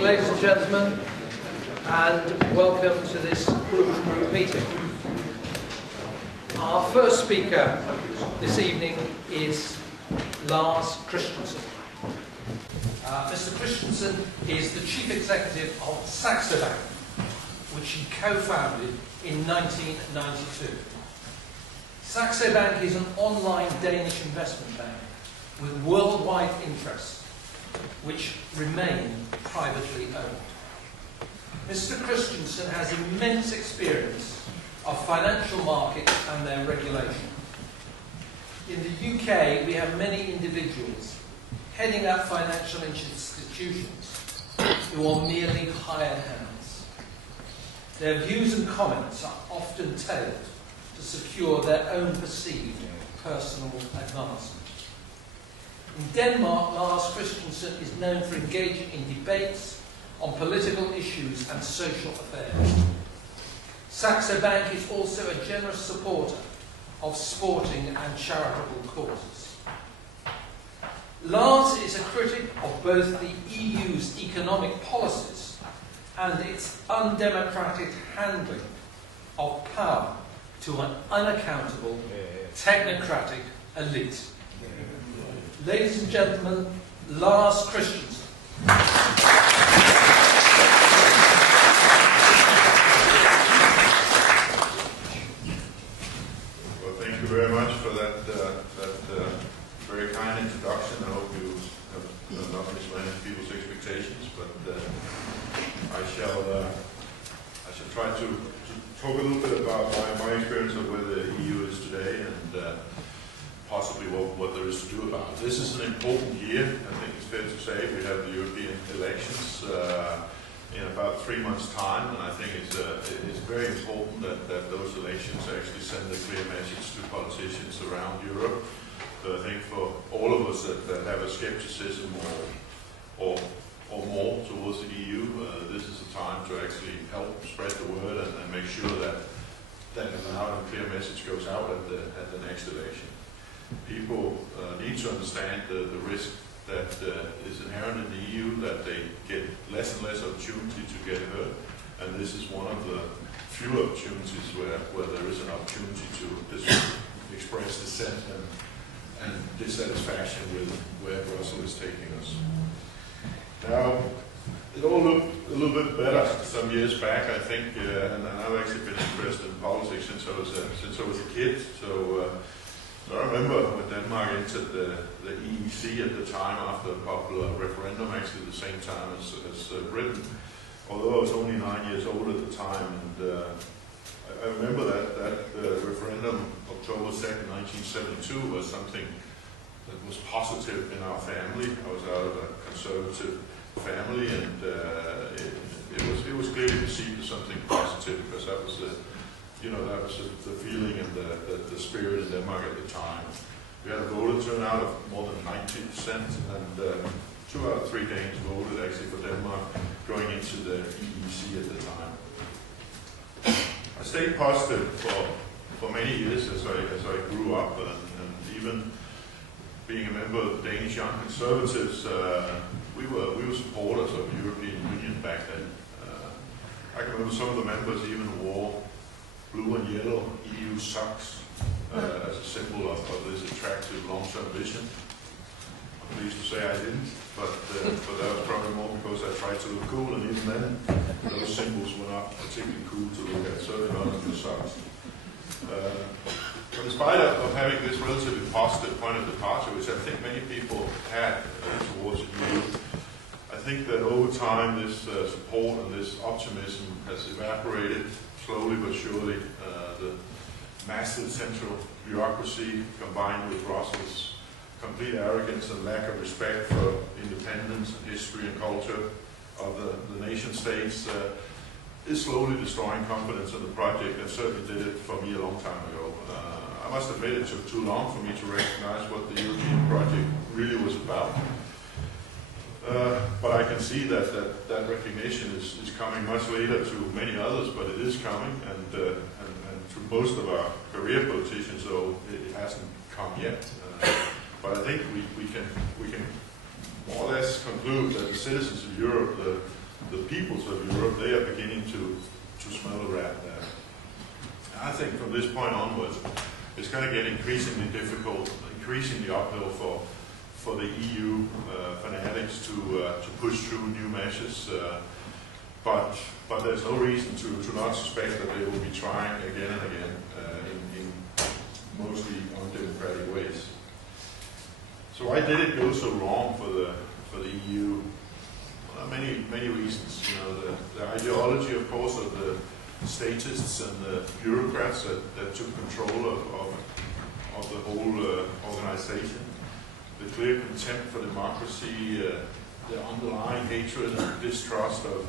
Ladies and gentlemen, and welcome to this group meeting. Our first speaker this evening is Lars Christensen. Mr. Christensen is the Chief Executive of Saxo Bank, which he co-founded in 1992. Saxo Bank is an online Danish investment bank with worldwide interests, which remain privately owned. Mr. Christensen has immense experience of financial markets and their regulation. In the UK, we have many individuals heading up financial institutions who are merely hired hands. Their views and comments are often tailored to secure their own perceived personal advancement. In Denmark, Lars Christensen is known for engaging in debates on political issues and social affairs. Saxo Bank is also a generous supporter of sporting and charitable causes. Lars is a critic of both the EU's economic policies and its undemocratic handling of power to an unaccountable, technocratic elite. Ladies and gentlemen, Lars Christensen. Well, thank you very much for that very kind introduction. I hope you have not mismanaged people's expectations, but I shall try to talk a little bit about my experience of where the EU is today and possibly what there is to do about it. This is an important year, I think it's fair to say. We have the European elections in about 3 months' time, and I think it's very important that those elections actually send a clear message to politicians around Europe. But I think for all of us that have a skepticism or more towards the EU, this is a time to actually help spread the word and make sure that a loud and clear message goes out at the next election. People need to understand the risk that is inherent in the EU, that they get less and less opportunity to get heard, and this is one of the few opportunities where there is an opportunity to express dissent and dissatisfaction with where Brussels is taking us. Now, it all looked a little bit better some years back, I think, and I've actually been interested in politics since I was a kid. So I remember when Denmark entered the EEC at the time after a popular referendum, actually the same time as Britain, although I was only 9 years old at the time. And I remember that referendum, October 2nd, 1972, was something that was positive in our family. I was out of a conservative family, and it was clearly perceived as something positive, because that was the feeling and the spirit in Denmark at the time. We had a voter turnout of more than 90%, and 2 out of 3 Danes voted actually for Denmark going into the EEC at the time. I stayed positive for many years as I grew up, and even being a member of the Danish Young Conservatives, we were supporters of the European Union back then. I can remember some of the members even wore blue and yellow EU socks as a symbol of this attractive long-term vision. I'm pleased to say I didn't, but that was probably more because I tried to look cool, and even then those symbols were not particularly cool to look at, certainly not in the socks. But in spite of having this relatively positive point of departure, which I think many people had towards the EU, I think that over time this support and this optimism has evaporated slowly but surely. The massive central bureaucracy combined with Brussels' complete arrogance and lack of respect for independence and history and culture of the nation states is slowly destroying confidence in the project, and certainly did it for me a long time ago. I must admit it took too long for me to recognize what the European project really was about. But I can see that recognition is coming much later to many others, but it is coming, and to most of our career politicians, though it hasn't come yet. But I think we can more or less conclude that the citizens of Europe, the peoples of Europe, they are beginning to smell a rat there. And I think from this point onwards, it's going to get increasingly difficult, increasingly uphill for the EU fanatics to push through new measures. But there's no reason to not suspect that they will be trying again and again in mostly undemocratic ways. So why did it go so wrong for the EU? Well, many reasons. You know, the ideology, of course, of the statists and the bureaucrats that took control of the whole organization. The clear contempt for democracy, the underlying hatred and distrust of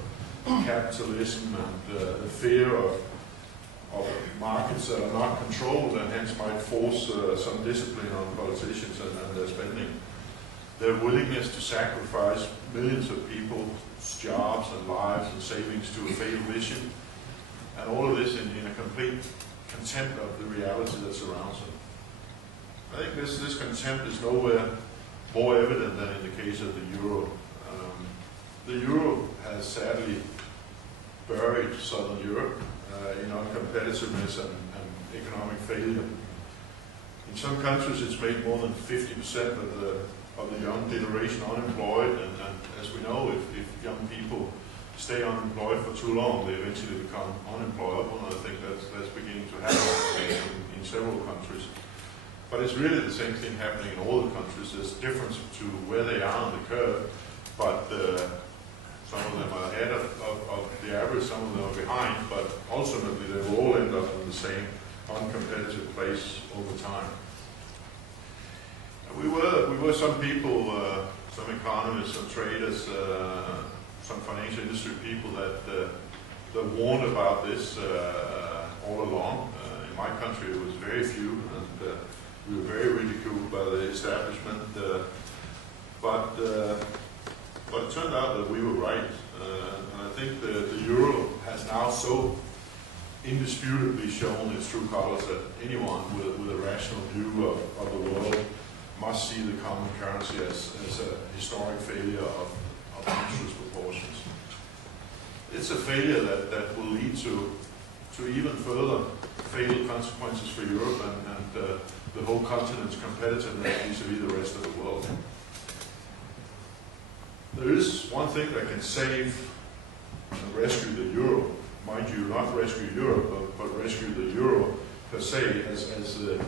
capitalism, and the fear of markets that are not controlled and hence might force some discipline on politicians and their spending. Their willingness to sacrifice millions of people's jobs and lives and savings to a failed vision, and all of this in a complete contempt of the reality that surrounds them. I think this contempt is nowhere more evident than in the case of the euro. The euro has sadly buried Southern Europe in uncompetitiveness and economic failure. In some countries, it's made more than 50% of the young generation unemployed, and as we know, if young people stay unemployed for too long, they eventually become unemployable, and I think that's beginning to happen in several countries. But it's really the same thing happening in all the countries. There's a difference to where they are on the curve, but some of them are ahead of the average, some of them are behind, but ultimately they will all end up in the same uncompetitive place over time. We were some people, some economists, some traders, some financial industry people that warned about this all along. In my country, it was very few, and we were very ridiculed by the establishment. But it turned out that we were right, and I think the euro has now so indisputably shown its true colors that anyone with a rational view of the world must see the common currency as a historic failure of monstrous proportions. It's a failure that will lead to even further fatal consequences for Europe and the whole continent's competitiveness vis-à-vis the rest of the world. There is one thing that can save and rescue the euro. Mind you, not rescue Europe, but rescue the euro per se as the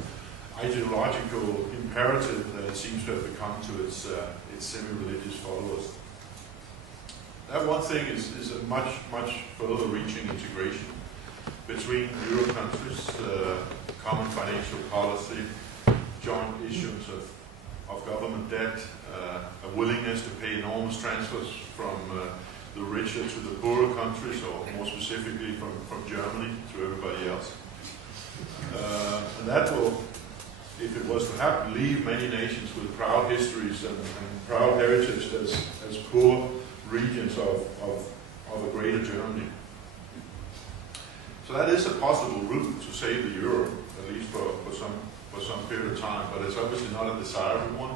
ideological imperative that it seems to have become to its semi-religious followers. That one thing is a much further reaching integration between euro countries, common financial policy, joint issuance of government debt, a willingness to pay enormous transfers from the richer to the poorer countries, or more specifically from Germany to everybody else. And that will, if it was to happen, leave many nations with proud histories and proud heritage as poor regions of a greater Germany. So that is a possible route to save the euro, at least for some period of time, but it's obviously not a desirable one.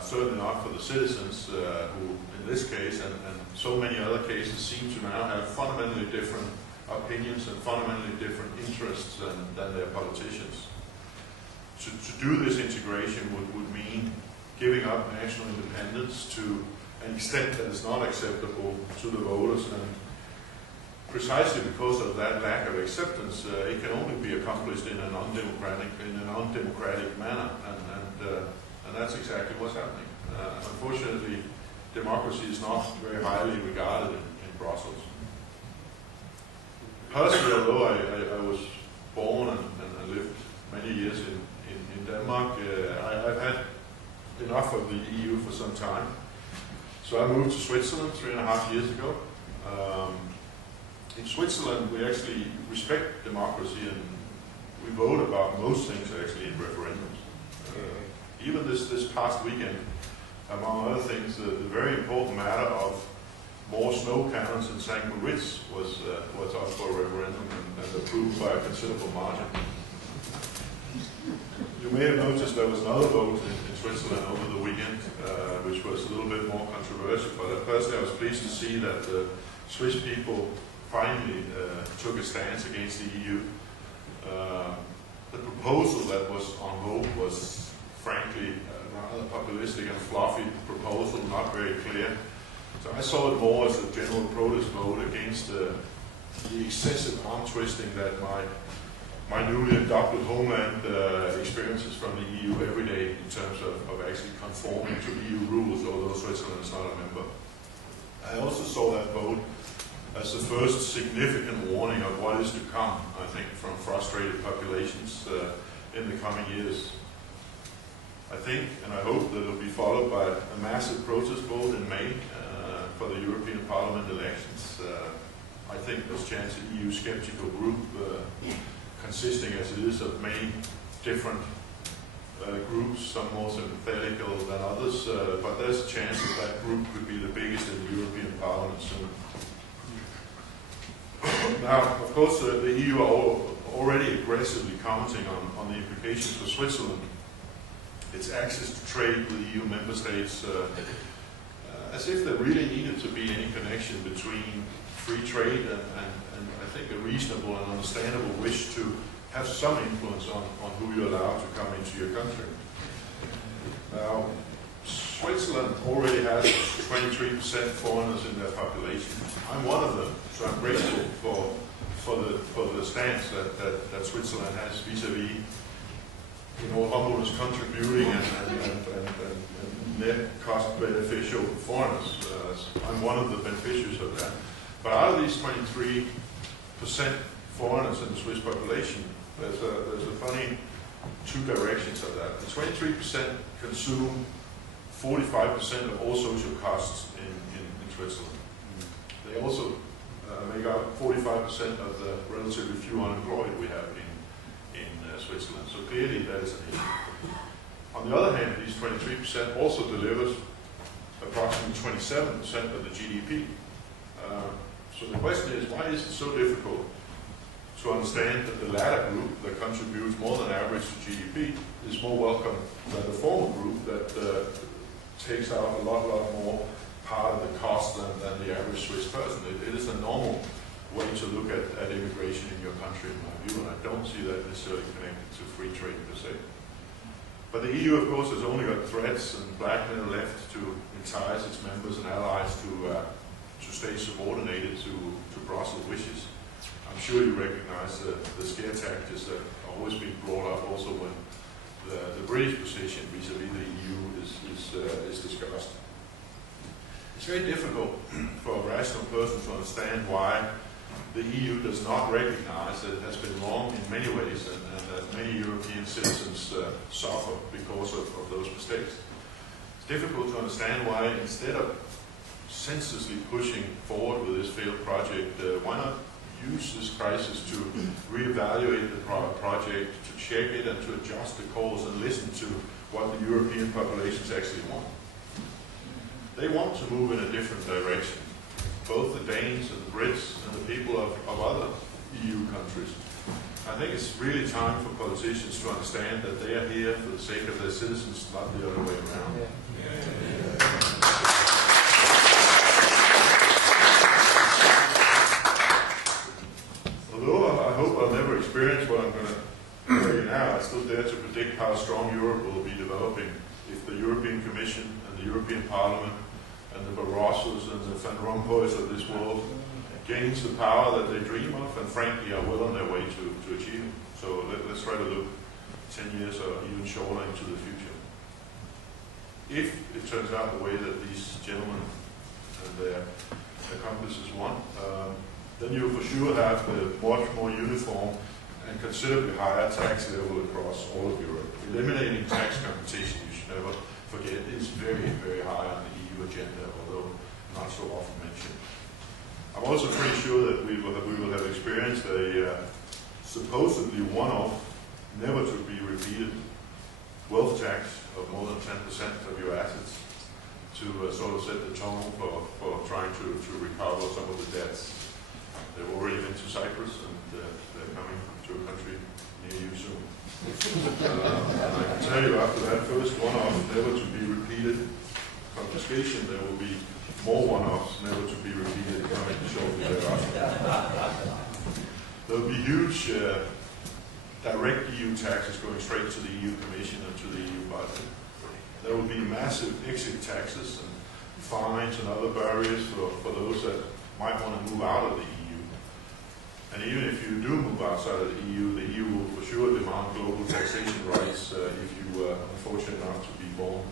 Certainly not for the citizens who, in this case and so many other cases, seem to now have fundamentally different opinions and fundamentally different interests than their politicians. To do this integration would mean giving up national independence to an extent that is not acceptable to the voters, and precisely because of that lack of acceptance, it can only be accomplished in an undemocratic manner, and that's exactly what's happening. Unfortunately, democracy is not very highly regarded in Brussels. Personally, although I was born and lived many years in Denmark, I've had enough of the EU for some time. So I moved to Switzerland 3.5 years ago. In Switzerland, we actually respect democracy, and we vote about most things actually in referendums. Even this past weekend, among other things, the very important matter of more snow cannons in St. Moritz was up for a referendum and approved by a considerable margin. You may have noticed there was another vote in Switzerland over the weekend, which was a little bit more controversial. But personally, I was pleased to see that the Swiss people finally took a stance against the EU. The proposal that was on vote was, frankly, a rather populistic and fluffy proposal, not very clear. So I saw it more as a general protest vote against the excessive arm twisting that my newly adopted homeland experiences from the EU every day in terms of actually conforming to EU rules, although Switzerland is not a member. I also saw that vote as the first significant warning of what is to come, I think, from frustrated populations in the coming years. I think, and I hope that it will be followed by a massive protest vote in May for the European Parliament elections. I think there's a chance an EU skeptical group consisting as it is of many different groups, some more sympathetic than others, but there's a chance that group could be the biggest in the European Parliament soon. Now, of course, the EU are already aggressively commenting on the implications for Switzerland. Its access to trade with EU member states, as if there really needed to be any connection between free trade and I think a reasonable and understandable wish to have some influence on who you allow to come into your country. Now, Switzerland already has 23% foreigners in their population. I'm one of them, so I'm grateful for the stance that Switzerland has vis-a-vis, in all humbleness, contributing and net cost beneficial foreigners. I'm one of the beneficiaries of that. But out of these 23% foreigners in the Swiss population, there's a funny two directions of that. The 23% consume 45% of all social costs in Switzerland. They also make up 45% of the relatively few unemployed we have in Switzerland. So clearly that is an issue. On the other hand, these 23% also delivers approximately 27% of the GDP. So the question is, why is it so difficult to understand that the latter group that contributes more than average to GDP is more welcome than the former group that takes out a lot more part of the cost than the average Swiss person? It is a normal way to look at immigration in your country, in my view, and I don't see that necessarily connected to free trade per se. But the EU, of course, has only got threats and blackmail left to entice its members and allies to stay subordinated to Brussels wishes. I'm sure you recognize the scare tactics that are always being brought up also when the British position vis-a-vis the EU is discussed. It's very difficult for a rational person to understand why the EU does not recognize that it has been wrong in many ways and that many European citizens suffer because of those mistakes. It's difficult to understand why, instead of senselessly pushing forward with this failed project, why not use this crisis to reevaluate the project, to check it and to adjust the course and listen to what the European populations actually want. They want to move in a different direction, both the Danes and the Brits and the people of other EU countries. I think it's really time for politicians to understand that they are here for the sake of their citizens, not the other way around. Although I hope I'll never experience what I'm going to tell you now, I still dare to predict how strong Europe will be developing if the European Commission and the European Parliament and the Barrosos and the Van Rompuys of this world gains the power that they dream of and frankly are well on their way to achieving. So let's try to look 10 years or even shorter into the future. If it turns out the way that these gentlemen and their accomplices want, then you'll for sure have a much more uniform and considerably higher tax level across all of Europe. Eliminating tax competition, you should never forget, is very, very high on the EU agenda, although not so often mentioned. I'm also pretty sure that we will have experienced a supposedly one-off, never to be repeated wealth tax of more than 10% of your assets to sort of set the tone for trying to recover some of the debts They've already been to Cyprus, and they're coming to a country near you soon. And I can tell you, after that first one-off, never to be repeated confiscation, there will be more one-offs, never to be repeated coming shortly thereafter. There will be huge direct EU taxes going straight to the EU Commission and to the EU budget. There will be massive exit taxes and fines and other barriers for those that might want to move out of the EU. And even if you do move outside of the EU will for sure demand global taxation rights if you are unfortunate enough to be born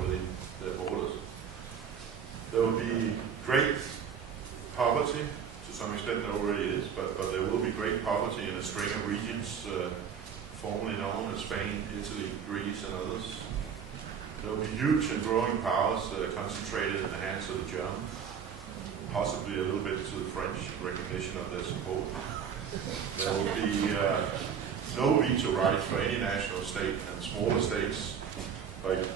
within their borders. There will be great poverty. To some extent there already is, but there will be great poverty in a string of regions formerly known as Spain, Italy, Greece and others. There will be huge and growing powers concentrated in the hands of the Germans, possibly a little bit to the French in recognition of their support. There will be no veto rights for any national state, and smaller states like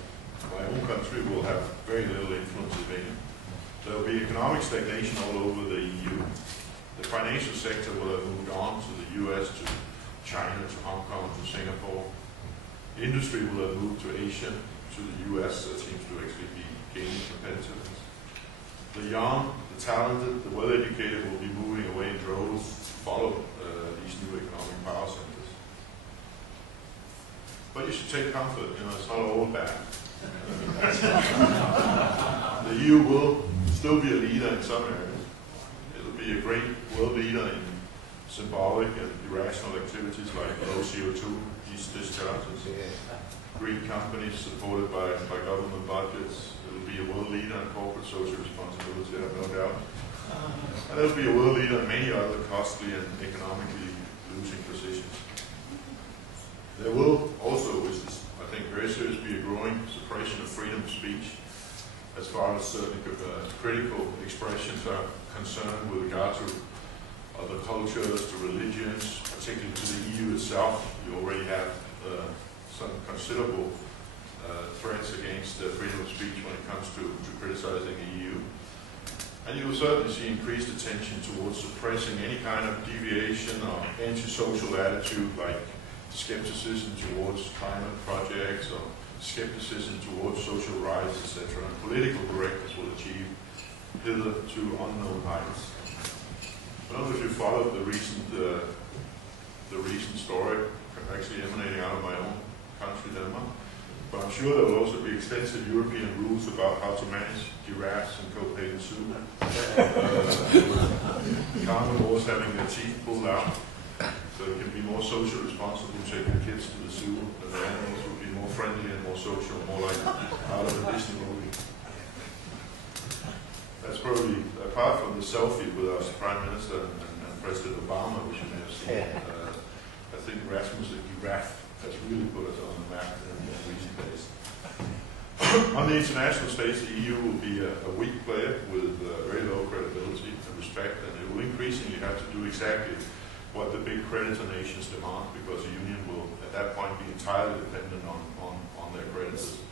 my own country will have very little influence if any. There will be economic stagnation all over the EU. The financial sector will have moved on to the US, to China, to Hong Kong, to Singapore. Industry will have moved to Asia, to the US, that seems to actually be gaining competitiveness. The young, the talented, the well-educated will be moving away in droves to follow these new economic power centers. But you should take comfort, it's not all bad. The EU will still be a leader in some areas. It will be a great world leader in symbolic and irrational activities like low CO2 discharges, green companies supported by government budgets. It will be a world leader in corporate social responsibility, I have no doubt. And it will be a world leader in many other costly and economically losing positions. There will also, which is I think very serious, be a growing suppression of freedom of speech as far as certain critical expressions are concerned with regard to other cultures, to religions, particularly to the EU itself. You already have some considerable threats against freedom of speech when it comes to criticizing the EU. And you will certainly see increased attention towards suppressing any kind of deviation or antisocial attitude like skepticism towards climate projects or skepticism towards social rights, etc. And political correctness will achieve hitherto unknown heights. I don't know if you followed the recent story, actually emanating out of my own country, Denmark, but I'm sure there will also be extensive European rules about how to manage giraffes in Copenhagen Zoo. Carnivores having their teeth pulled out, so it can be more social responsible to take the kids to the zoo, and the animals will be more friendly and more social, more like out of a Disney movie. That's probably, apart from the selfie with our Prime Minister and President Obama, which you may have seen, I think Rasmus the giraffe has really put us on the map in recent days. On the international stage, the EU will be a weak player with very low credibility and respect, and it will increasingly have to do exactly what the big creditor nations demand, because the Union will at that point be entirely dependent on their creditors.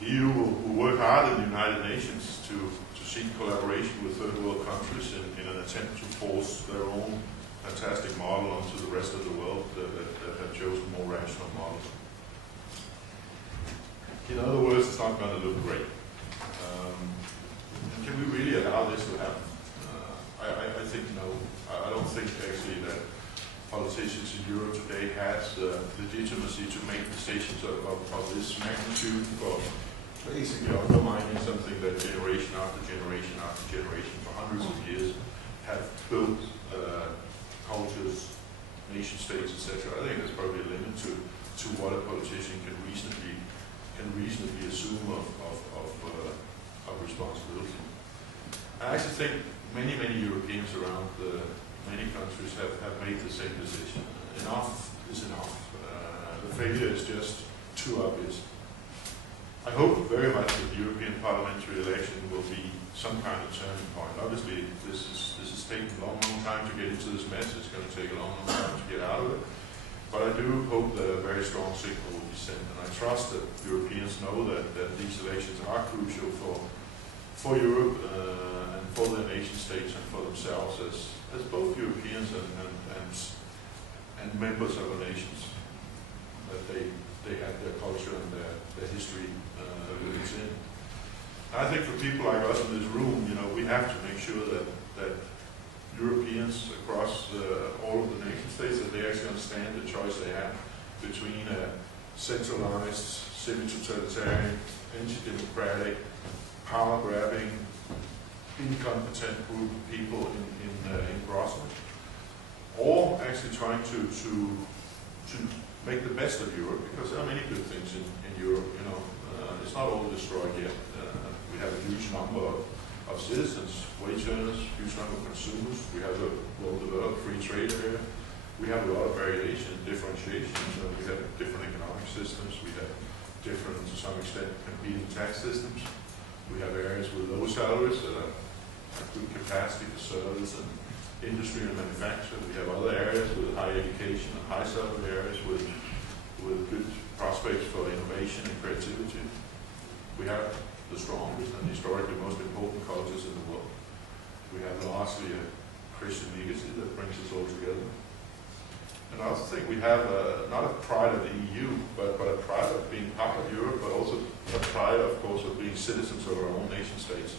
The EU will work hard in the United Nations to seek collaboration with third world countries in an attempt to force their own fantastic model onto the rest of the world that have chosen more rational models. In other words, it's not going to look great. Can we really allow this to happen? I think no. I don't think actually that politicians in Europe today has legitimacy to make decisions of this magnitude for basically undermining something that generation after generation after generation for hundreds of years have built cultures, nation states, etc. I think there's probably a limit to what a politician can reasonably assume of responsibility. I actually think many Europeans around many countries have made the same decision. Enough is enough. The failure is just too obvious. I hope very much that the European parliamentary election will be some kind of turning point. Obviously, this has taken a long time to get into this mess. It's going to take a long time to get out of it. But I do hope that a very strong signal will be sent, and I trust that Europeans know that these elections are crucial for Europe and for their nation states and for the themselves as both Europeans and members of the nations, that they have their culture and their history roots in. I think for people like us in this room, we have to make sure that Europeans across all of the nation states, that they actually understand the choice they have between a centralized, semi-totalitarian, anti-democratic, power-grabbing, incompetent group of people in Brussels, or actually trying to make the best of Europe, because there are many good things in Europe. It's not all destroyed yet. We have a huge number of citizens, wage earners, huge number of consumers. We have a well-developed free trade area. We have a lot of variation and differentiation. We have different economic systems. We have different, to some extent, competing tax systems. We have areas with low salaries that have good capacity for service and industry and manufacturing. We have other areas with high education and high salary areas with good prospects for innovation and creativity. We have the strongest and historically most important cultures in the world. We have largely a Christian legacy that brings us all together. And I also think we have not a pride of the EU, but a pride of being part of Europe, but also a pride, of course, of being citizens of our own nation states.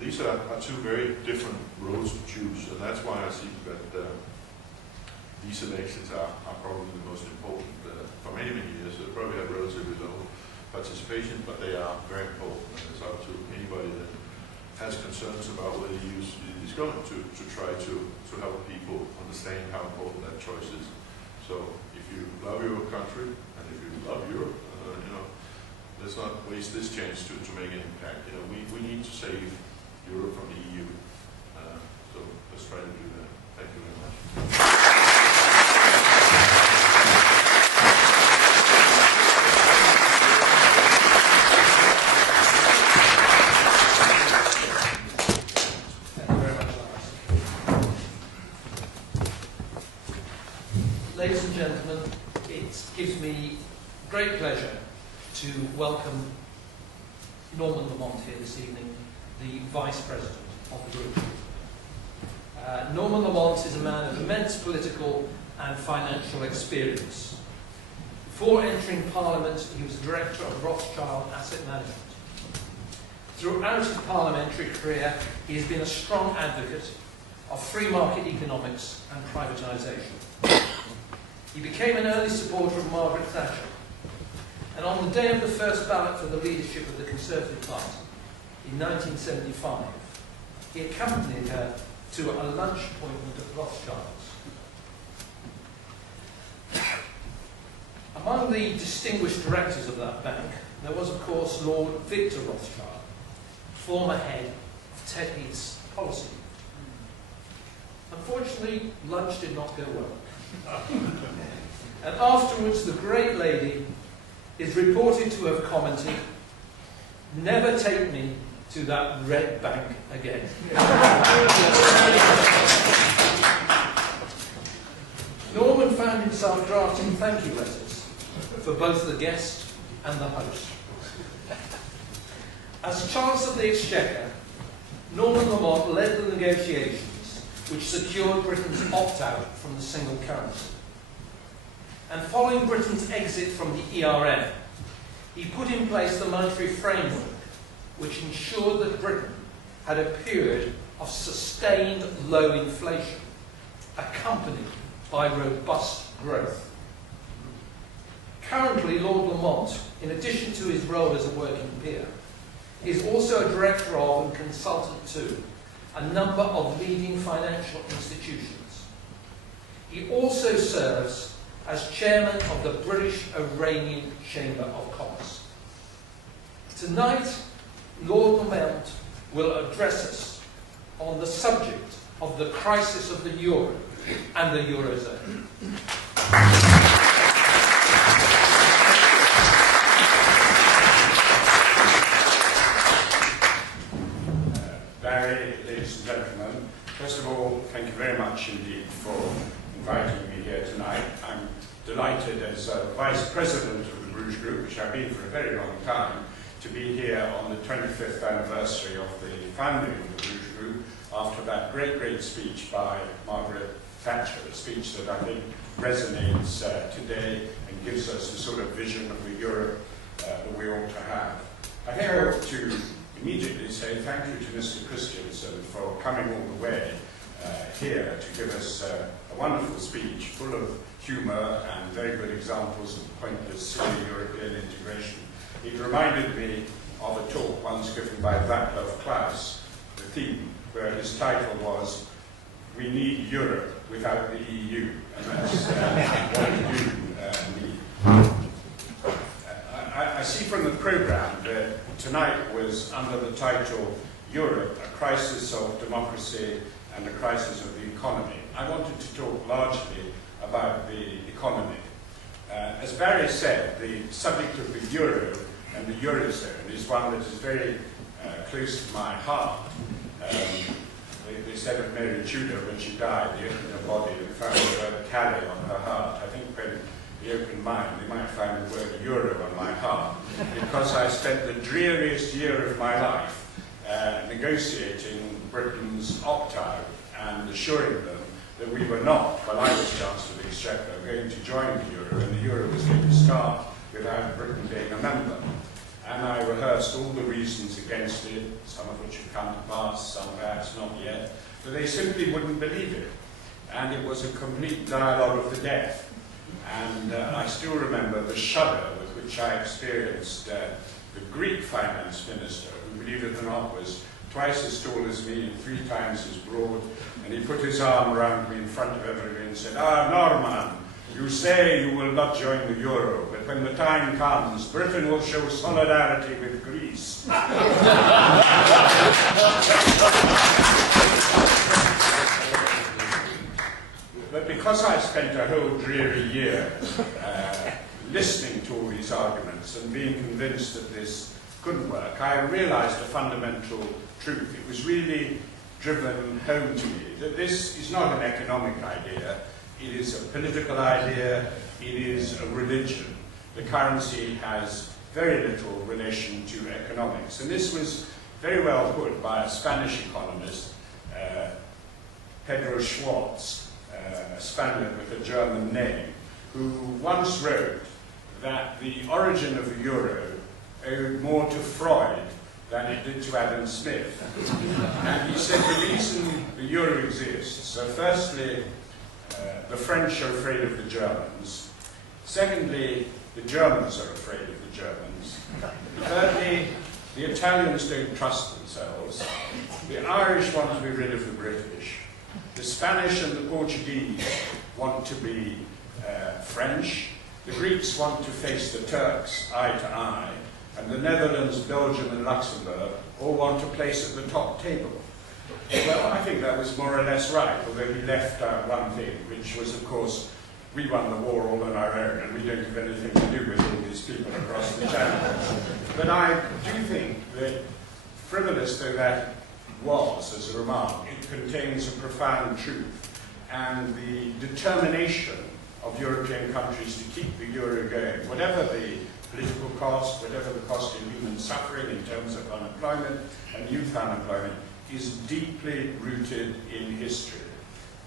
These are two very different roads to choose, and that's why I see that these elections are probably the most important. For many, many years, they probably have relatively low participation, but they are very important, and it's up to anybody that has concerns about where the EU is going to try to help people understand how important that choice is. So if you love your country, and if you love Europe, let's not waste this chance to make an impact. We need to save Europe from the EU. So let's try to do that. Thank you very much. Ladies and gentlemen, it gives me great pleasure to welcome Norman Lamont here this evening, the Vice President of the Bruges Group. Norman Lamont is a man of immense political and financial experience. Before entering Parliament, he was Director of Rothschild Asset Management. Throughout his parliamentary career, he has been a strong advocate of free market economics and privatisation. He became an early supporter of Margaret Thatcher, and on the day of the first ballot for the leadership of the Conservative Party in 1975, he accompanied her to a lunch appointment at Rothschild's. Among the distinguished directors of that bank, there was, of course, Lord Victor Rothschild, former head of Ted Heath's policy. Unfortunately, lunch did not go well. And afterwards, the great lady is reported to have commented, "Never take me to that red bank again." Norman found himself drafting thank you letters for both the guest and the host. As Chancellor of the Exchequer, Norman Lamont led the negotiations which secured Britain's opt-out from the single currency. And following Britain's exit from the ERM, he put in place the monetary framework which ensured that Britain had a period of sustained low inflation, accompanied by robust growth. Currently, Lord Lamont, in addition to his role as a working peer, is also a director of and consultant to a number of leading financial institutions. He also serves as chairman of the British-Iranian Chamber of Commerce. Tonight, Lord Lamont will address us on the subject of the crisis of the euro and the eurozone. Barry, ladies and gentlemen, first of all, thank you very much indeed for inviting me here tonight. I'm delighted as Vice President of the Bruges Group, which I've been for a very long time, to be here on the 25th anniversary of the founding of the Bruges Group after that great speech by Margaret Thatcher, a speech that I think resonates today and gives us the sort of vision of the Europe that we ought to have. I think I ought to immediately say thank you to Mr. Christensen for coming all the way here to give us a wonderful speech full of humour and very good examples of pointless, silly European integration. It reminded me of a talk once given by Václav Klaus, the theme, where his title was "We Need Europe Without the EU," and that's what we do need. I see from the programme that tonight was under the title "Europe, a Crisis of Democracy and a Crisis of the Economy." I wanted to talk largely about the economy. As Barry said, the subject of the Euro and the Eurozone is one that is very close to my heart. They said of Mary Tudor when she died, they opened her body and found the word Calais on her heart. I think when they open mine, they might find the word Euro on my heart, because I spent the dreariest year of my life negotiating Britain's opt-out and assuring them that we were not, while I was Chancellor of the Exchequer, going to join the Euro, and the Euro was going to start without Britain being a member. And I rehearsed all the reasons against it, some of which have come to pass, some perhaps not yet, but they simply wouldn't believe it. And it was a complete dialogue of the deaf. And I still remember the shudder with which I experienced the Greek finance minister, who, believe it or not, was twice as tall as me and 3 times as broad, and he put his arm around me in front of everybody and said, "Ah, Norman, you say you will not join the Euro, but when the time comes, Britain will show solidarity with Greece." But because I spent a whole dreary year listening to all these arguments and being convinced that this couldn't work, I realized a fundamental truth. It was really driven home to me that this is not an economic idea. It is a political idea. It is a religion. The currency has very little relation to economics. And this was very well put by a Spanish economist, Pedro Schwartz, a Spaniard with a German name, who once wrote that the origin of the Euro owed more to Freud than it did to Adam Smith. And he said the reason the Euro exists, so firstly, the French are afraid of the Germans. Secondly, the Germans are afraid of the Germans. Thirdly, the Italians don't trust themselves. The Irish want to be rid of the British. The Spanish and the Portuguese want to be French. The Greeks want to face the Turks eye to eye. And the Netherlands, Belgium and Luxembourg all want a place at the top table. Well, I think that was more or less right, although he left out one thing, which was, of course, we won the war all on our own, and we don't have anything to do with all these people across the channel. But I do think that, frivolous though that was as a remark, it contains a profound truth, and the determination of European countries to keep the Euro going, whatever the political cost, whatever the cost of human suffering in terms of unemployment and youth unemployment, is deeply rooted in history.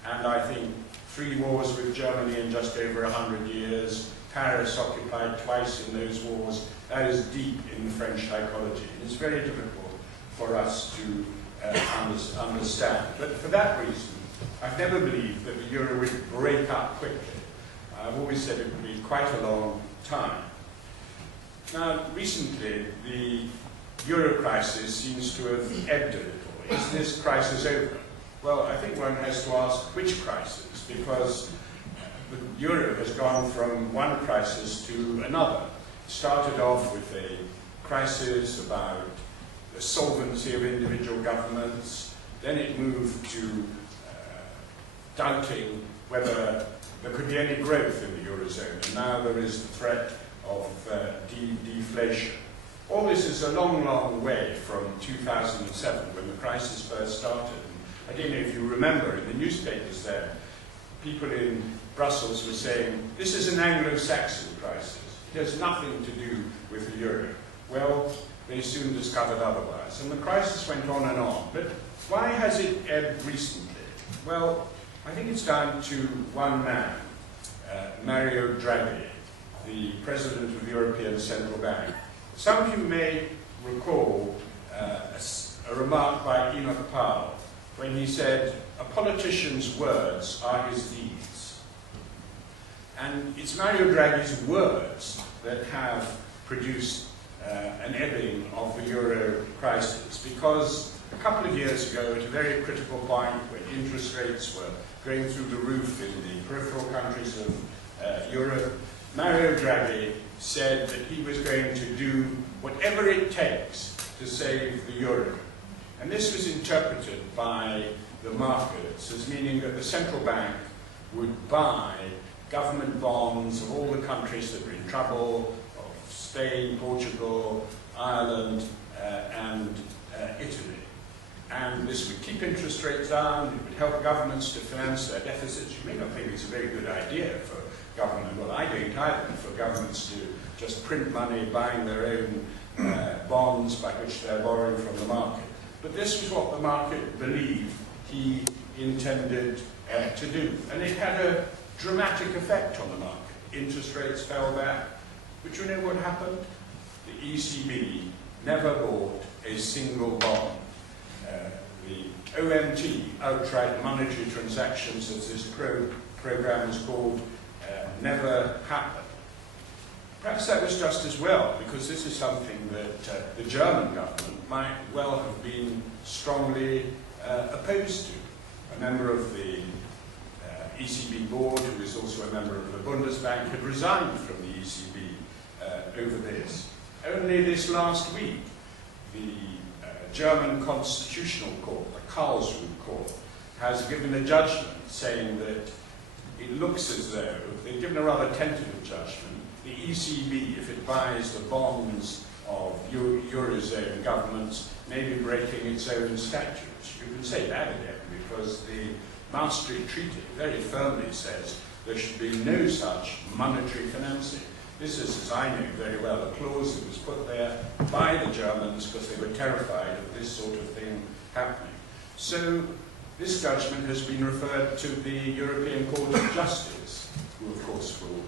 And I think 3 wars with Germany in just over 100 years, Paris occupied twice in those wars, that is deep in the French psychology. It's very difficult for us to understand. But for that reason, I've never believed that the Euro would break up quickly. I've always said it would be quite a long time. Now, recently, the Euro crisis seems to have ebbed a little. Is this crisis over? Well, I think one has to ask which crisis, because the Euro has gone from one crisis to another. It started off with a crisis about the solvency of individual governments, then it moved to doubting whether there could be any growth in the Eurozone, and now there is the threat of deflation. All this is a long, long way from 2007, when the crisis first started. I don't know if you remember in the newspapers there, people in Brussels were saying, this is an Anglo-Saxon crisis. It has nothing to do with the Euro. Well, they soon discovered otherwise. And the crisis went on and on. But Why has it ebbed recently? Well, I think it's down to one man, Mario Draghi, the President of the European Central Bank. Some of you may recall a remark by Enoch Powell when he said, "A politician's words are his deeds." And it's Mario Draghi's words that have produced an ebbing of the euro crisis, because a couple of years ago, at a very critical point when interest rates were going through the roof in the peripheral countries of Europe, Mario Draghi said that he was going to do whatever it takes to save the euro. And this was interpreted by the markets as meaning that the central bank would buy government bonds of all the countries that were in trouble, of Spain, Portugal, Ireland, and Italy. And this would keep interest rates down, it would help governments to finance their deficits. You may not think it's a very good idea for government, well, I don't either, for governments to just print money, buying their own bonds by which they're borrowing from the market. But this was what the market believed he intended to do. And it had a dramatic effect on the market. Interest rates fell back. But you know what happened? The ECB never bought a single bond. The OMT, outright monetary transactions, as this program is called, never happened. Perhaps that was just as well, because this is something that the German government might well have been strongly opposed to. A member of the ECB board, who is also a member of the Bundesbank, had resigned from the ECB over this. Only this last week, the German Constitutional Court, the Karlsruhe Court, has given a judgment saying that it looks as though, they've given a rather tentative judgment, the ECB, if it buys the bonds of Eurozone governments, may be breaking its own statutes. You can say that again, because the Maastricht Treaty very firmly says there should be no such monetary financing. This is, as I know very well, a clause that was put there by the Germans because they were terrified of this sort of thing happening. So this judgment has been referred to the European Court of Justice, who of course will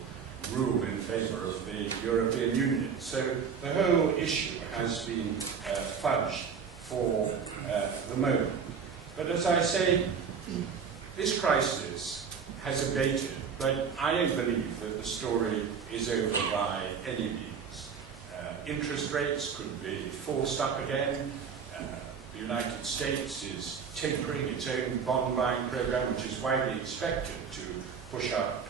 rule in favour of the European Union. So the whole issue has been fudged for the moment. But as I say, this crisis has abated, but I don't believe that the story is over by any means. Interest rates could be forced up again. The United States is tapering its own bond buying program, which is widely expected to push up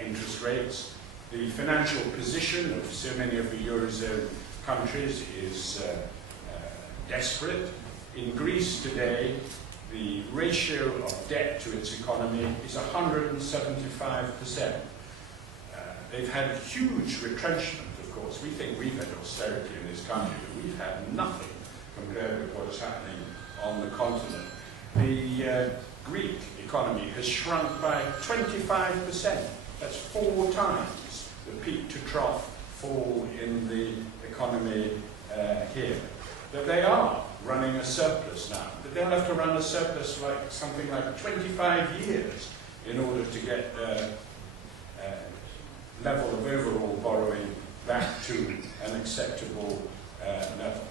interest rates. The financial position of so many of the Eurozone countries is desperate. In Greece today, the ratio of debt to its economy is 175%. They've had huge retrenchment, of course. We think we've had austerity in this country, but we've had nothing compared with what is happening on the continent. The Greek economy has shrunk by 25%. That's 4 times the peak to trough fall in the economy here. That they are running a surplus now, but they'll have to run a surplus for something like 25 years in order to get their level of overall borrowing back to an acceptable level.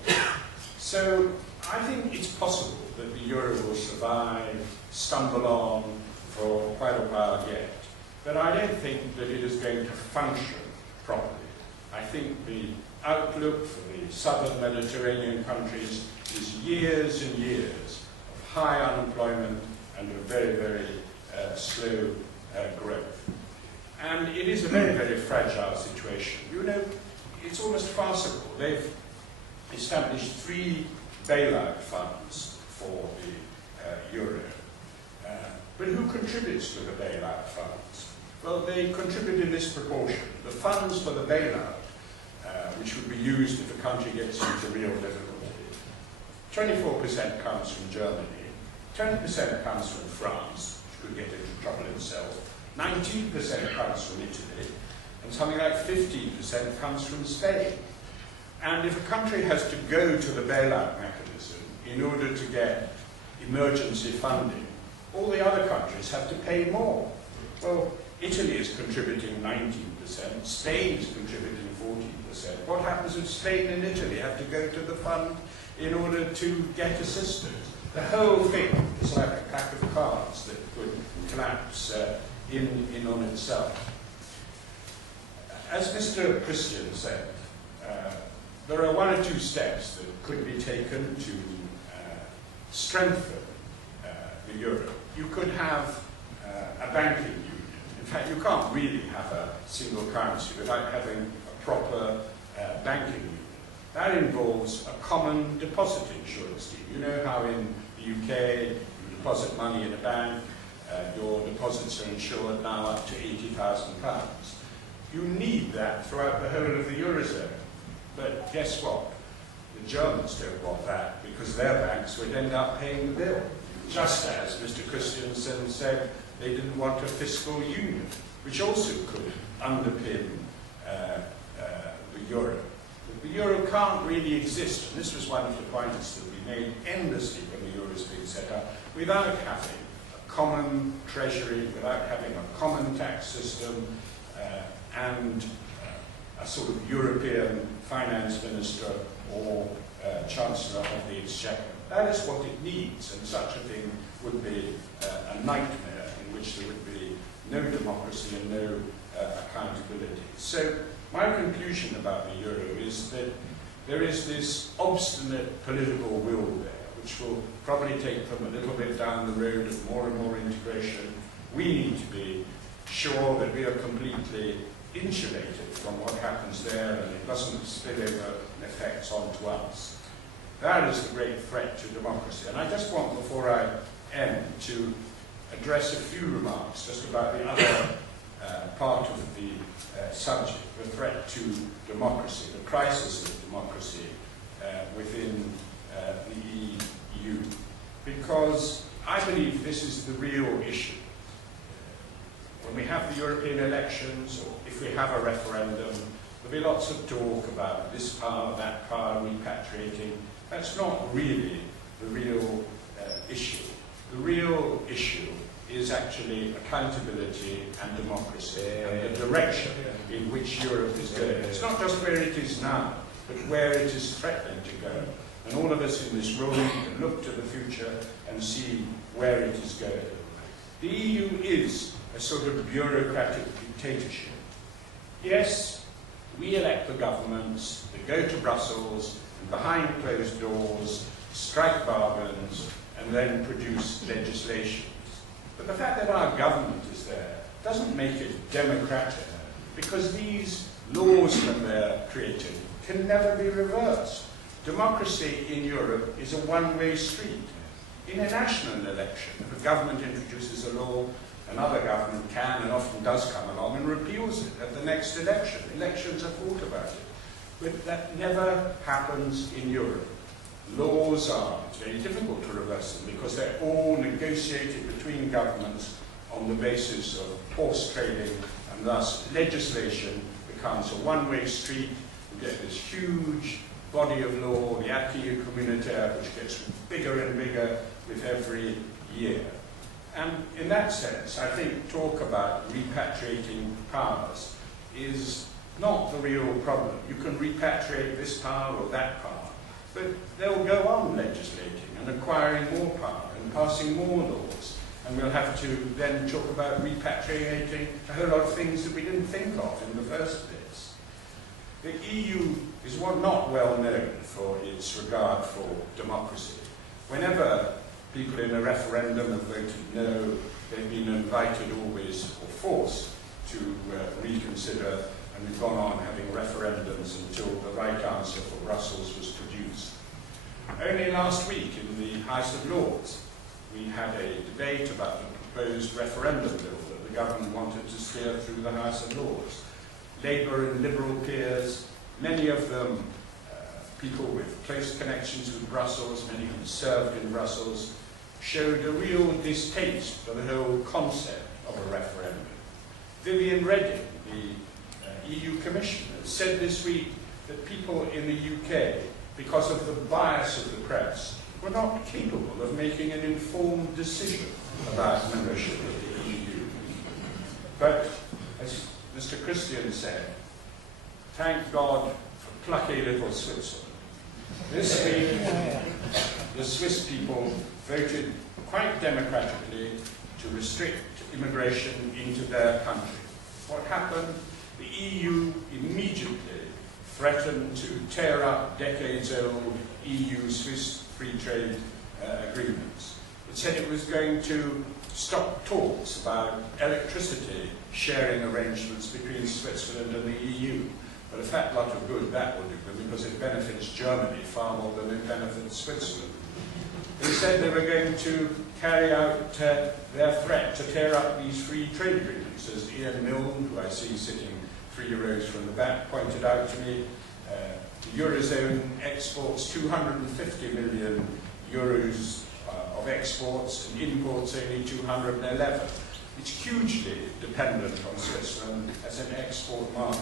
So I think it's possible that the euro will survive, stumble on for quite a while yet, but I don't think that it is going to function properly. I think the outlook for the southern Mediterranean countries is years and years of high unemployment and a very, very slow growth. And it is a very, very fragile situation. You know, it's almost farcical. They've established 3 bailout funds for the euro. But who contributes to the bailout funds? Well, they contribute in this proportion. The funds for the bailout, which would be used if a country gets into real difficulty, 24% comes from Germany, 20% comes from France, which could get into trouble itself, 19% comes from Italy, and something like 15% comes from Spain. And if a country has to go to the bailout mechanism in order to get emergency funding, all the other countries have to pay more. Well, Italy is contributing 19%, Spain is contributing 14%. What happens if Spain and Italy have to go to the fund in order to get assistance? The whole thing is like a pack of cards that could collapse in on itself. As Mr. Christian said, there are one or two steps that could be taken to strengthen the euro. You could have a banking union. In fact, you can't really have a single currency without having a proper banking union. That involves a common deposit insurance scheme. You know how in the UK you deposit money in a bank, your deposits are insured now up to £80,000. You need that throughout the whole of the Eurozone. But guess what? The Germans don't want that because their banks would end up paying the bill. Just as Mr. Christensen said, they didn't want a fiscal union, which also could underpin the euro. But the euro can't really exist, and this was one of the points that we made endlessly when the euro was being set up, without having a common treasury, without having a common tax system, and a sort of European finance minister or chancellor of the exchequer. That is what it needs, and such a thing would be a nightmare in which there would be no democracy and no accountability. So my conclusion about the euro is that there is this obstinate political will there, which will probably take them a little bit down the road of more and more integration. We need to be sure that we are completely insulated from what happens there and it doesn't spill over effects onto us. That is the great threat to democracy. And I just want, before I end, to address a few remarks just about the other part of the subject, the threat to democracy, the crisis of democracy within the EU. Because I believe this is the real issue. When we have the European elections, or if we have a referendum, there'll be lots of talk about this power, that power, repatriating. That's not really the real issue. The real issue is actually accountability and democracy and the direction in which Europe is going. It's not just where it is now, but where it is threatening to go. And all of us in this room can look to the future and see where it is going. The EU is a sort of bureaucratic dictatorship. Yes, we elect the governments that go to Brussels and behind closed doors strike bargains and then produce legislation. But the fact that our government is there doesn't make it democratic, because these laws, when they're created, can never be reversed. Democracy in Europe is a one-way street. In a national election, if a government introduces a law, another government can and often does come along and repeals it at the next election. Elections are fought about it. But that never happens in Europe. Laws are, it's very difficult to reverse them because they're all negotiated between governments on the basis of horse trading, and thus legislation becomes a one-way street. You get this huge body of law, the acquis communautaire, which gets bigger and bigger with every year. And in that sense, I think talk about repatriating powers is not the real problem. You can repatriate this power or that power, but they'll go on legislating and acquiring more power and passing more laws. And we'll have to then talk about repatriating a whole lot of things that we didn't think of in the first place. The EU is not well known for its regard for democracy. Whenever people in a referendum have voted no, they've been invited always, or forced, to reconsider, and we've gone on having referendums until the right answer for Brussels was produced. Only last week in the House of Lords, we had a debate about the proposed referendum bill that the government wanted to steer through the House of Lords. Labour and Liberal peers, many of them people with close connections with Brussels, many who served in Brussels, showed a real distaste for the whole concept of a referendum. Viviane Reding, the EU Commissioner, said this week that people in the UK, because of the bias of the press, were not capable of making an informed decision about membership of the EU. But, as Mr. Christian said, thank God for plucky little Switzerland. This week, the Swiss people voted quite democratically to restrict immigration into their country. What happened? The EU immediately threatened to tear up decades-old EU-Swiss free trade agreements. It said it was going to stop talks about electricity sharing arrangements between Switzerland and the EU. But a fat lot of good that will do them, because it benefits Germany far more than it benefits Switzerland. They said they were going to carry out their threat to tear up these free trade agreements. As Ian Milne, who I see sitting 3 rows from the back, pointed out to me, the Eurozone exports 250 million euros of exports, and imports only 211. It's hugely dependent on Switzerland as an export market.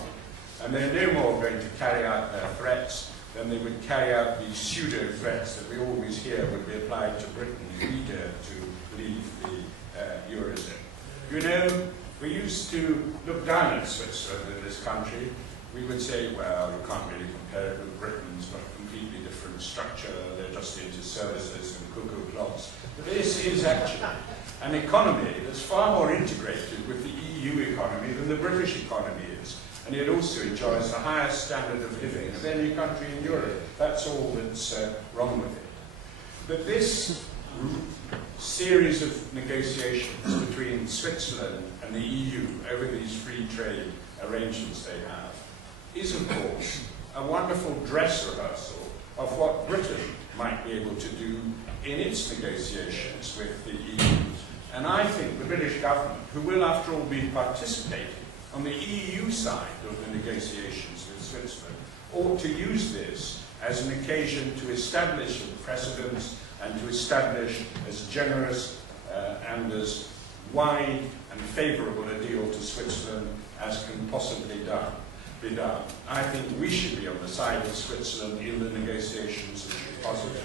And they're no more going to carry out their threats than they would carry out these pseudo-threats that we always hear would be applied to Britain if we dared to leave the Eurozone. You know, we used to look down at Switzerland in this country. We would say, well, you can't really compare it with Britain. It's got a completely different structure. They're just into services and cuckoo clocks. But this is actually an economy that's far more integrated with the EU economy than the British economy is. And it also enjoys the highest standard of living of any country in Europe. That's all that's wrong with it. But this series of negotiations between Switzerland and the EU over these free trade arrangements they have is, of course, a wonderful dress rehearsal of what Britain might be able to do in its negotiations with the EU. And I think the British government, who will after all be participating on the EU side of the negotiations with Switzerland, ought to use this as an occasion to establish a precedent and to establish as generous and as wide and favourable a deal to Switzerland as can possibly be done. I think we should be on the side of Switzerland in the negotiations as possible.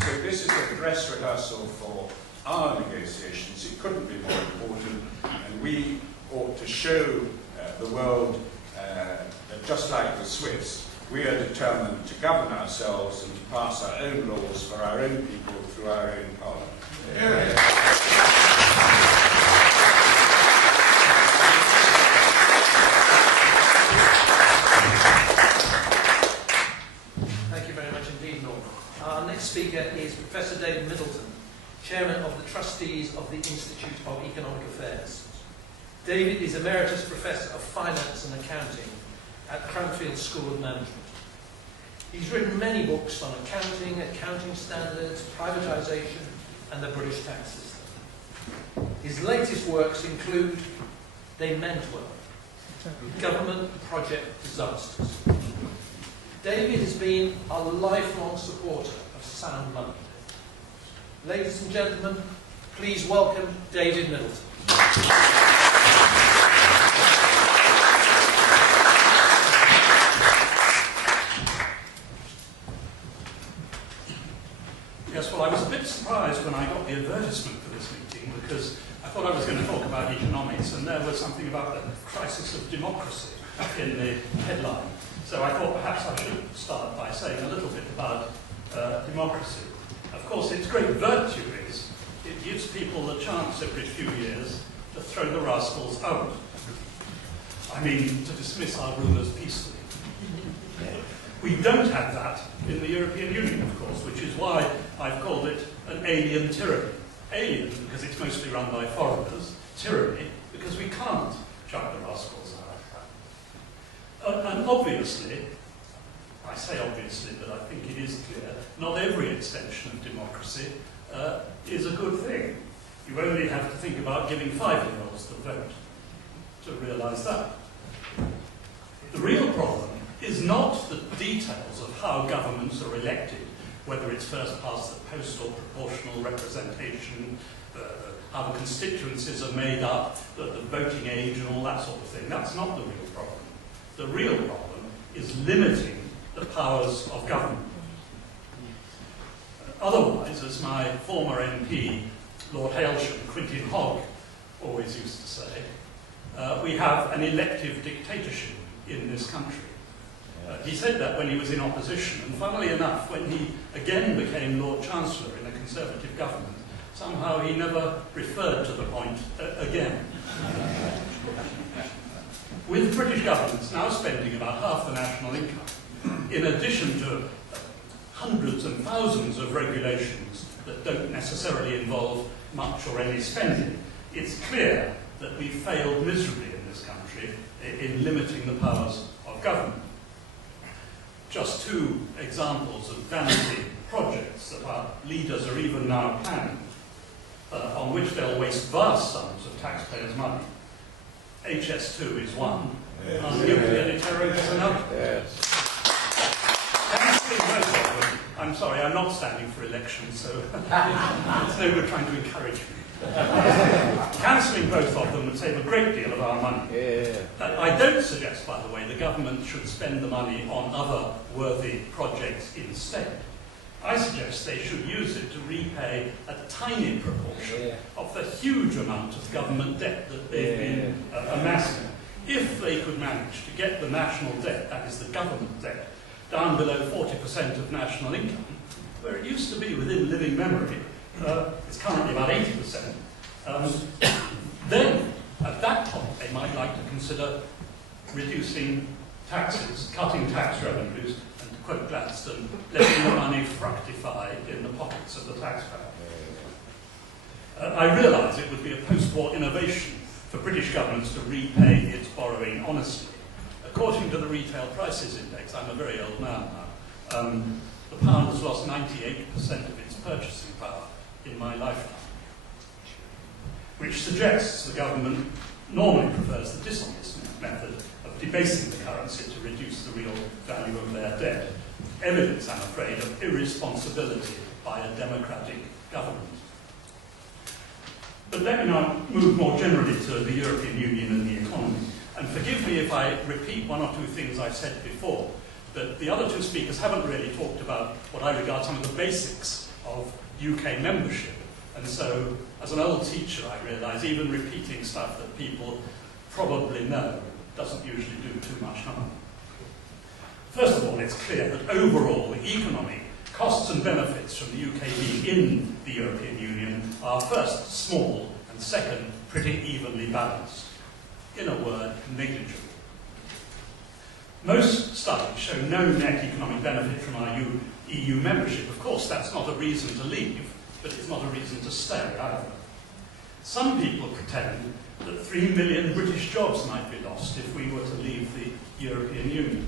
So this is a dress rehearsal for our negotiations. It couldn't be more important, and we ought to show the world that just like the Swiss, we are determined to govern ourselves and to pass our own laws for our own people through our own parliament. Thank you very much indeed, Norman. Our next speaker is Professor David Myddelton, Chairman of the Trustees of the Institute of Economic Affairs. David is Emeritus Professor of Finance and Accounting at Cranfield School of Management. He's written many books on accounting, accounting standards, privatisation, and the British tax system. His latest works include They Meant Well, Government Project Disasters. David has been a lifelong supporter of sound money. Ladies and gentlemen, please welcome David Myddelton. Yes, well, I was a bit surprised when I got the advertisement for this meeting, because I thought I was going to talk about economics, and there was something about the crisis of democracy in the headline. So I thought perhaps I should start by saying a little bit about democracy. Of course, its great virtue is it gives people the chance every few years to throw the rascals out. I mean, to dismiss our rulers peacefully. We don't have that in the European Union, of course, which is why I've called it an alien tyranny. Alien because it's mostly run by foreigners, tyranny because we can't chuck the rascals out. And obviously, I say obviously, but I think it is clear, not every extension of democracy is a good thing. You only have to think about giving 5-year-olds the vote to realise that. The real problem is not the details of how governments are elected, whether it's first past the post or proportional representation, how the constituencies are made up, the voting age and all that sort of thing. That's not the real problem. The real problem is limiting the powers of government. Otherwise, as my former MP, Lord Hailsham, Quintin Hogg, always used to say, we have an elective dictatorship in this country. He said that when he was in opposition, and funnily enough, when he again became Lord Chancellor in a Conservative government, somehow he never referred to the point again. With British governments now spending about half the national income, in addition to hundreds and thousands of regulations that don't necessarily involve much or any spending, it's clear that we failed miserably in this country in limiting the powers of government. Just two examples of vanity projects that our leaders are even now planning, on which they'll waste vast sums of taxpayers' money. HS2 is one, Yes. nuclear deterrent is another. Yes. Cancelling both of them. I'm sorry, I'm not standing for election, so it's no good trying to encourage me. Cancelling both of them would save a great deal of our money. Yeah. I don't suggest, by the way, the government should spend the money on other worthy projects instead. I suggest they should use it to repay a tiny proportion of the huge amount of government debt that they've been amassing. If they could manage to get the national debt, that is the government debt, down below 40% of national income, where it used to be within living memory, it's currently about 80%, then at that point they might like to consider reducing taxes, cutting tax revenues, and to quote Gladstone, letting the money fructify in the pockets of the taxpayer. I realise it would be a post-war innovation for British governments to repay its borrowing honestly. According to the Retail Prices Index, I'm a very old man now, the pound has lost 98% of its purchasing power in my lifetime, which suggests the government normally prefers the dishonest method of debasing the currency to reduce the real value of their debt. Evidence, I'm afraid, of irresponsibility by a democratic government. But let me now move more generally to the European Union and the economy. And forgive me if I repeat one or two things I've said before, but the other two speakers haven't really talked about what I regard some of the basics of UK membership. And so, as an old teacher, I realise even repeating stuff that people probably know doesn't usually do too much harm. First of all, it's clear that overall the economic costs and benefits from the UK being in the European Union are first small and second pretty evenly balanced. In a word, negligible. Most studies show no net economic benefit from our EU membership. Of course, that's not a reason to leave, but it's not a reason to stay either. Some people pretend that 3 million British jobs might be lost if we were to leave the European Union.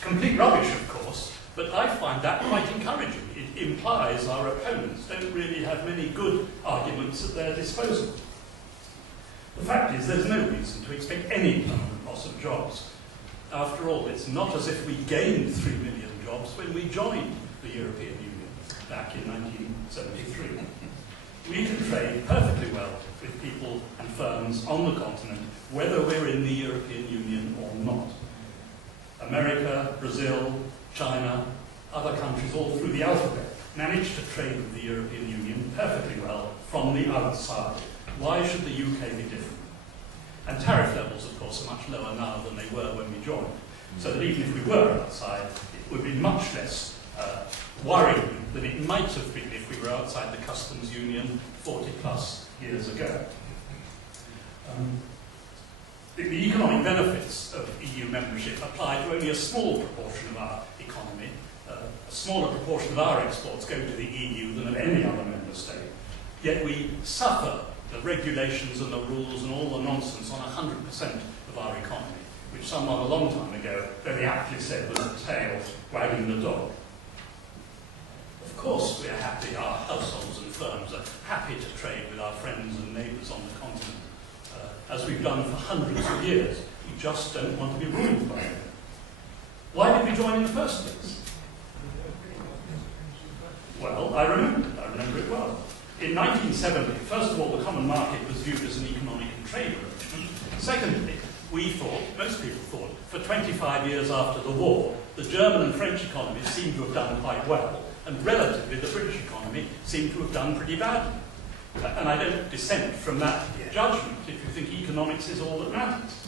Complete rubbish, of course, but I find that quite encouraging. It implies our opponents don't really have many good arguments at their disposal. The fact is, there's no reason to expect any permanent loss of jobs. After all, it's not as if we gained 3 million jobs when we joined the European Union back in 1973. We can trade perfectly well with people and firms on the continent, whether we're in the European Union or not. America, Brazil, China, other countries all through the alphabet manage to trade with the European Union perfectly well from the outside. Why should the UK be different? And tariff levels, of course, are much lower now than they were when we joined. So that even if we were outside, it would be much less worrying than it might have been if we were outside the customs union 40 plus years ago. The economic benefits of EU membership apply to only a small proportion of our economy. A smaller proportion of our exports go to the EU than of any other member state. Yet we suffer the regulations and the rules and all the nonsense on 100% of our economy, which someone a long time ago very aptly said was the tail wagging the dog. Of course we're happy, our households and firms are happy to trade with our friends and neighbours on the continent, as we've done for hundreds of years. We just don't want to be ruled by them. Why did we join in the first place? Well, I remember it well. In 1970, first of all, the common market was viewed as an economic and trade arrangement. Secondly, we thought, most people thought, for 25 years after the war, the German and French economies seem to have done quite well, and relatively the British economy seemed to have done pretty badly. And I don't dissent from that judgment if you think economics is all that matters.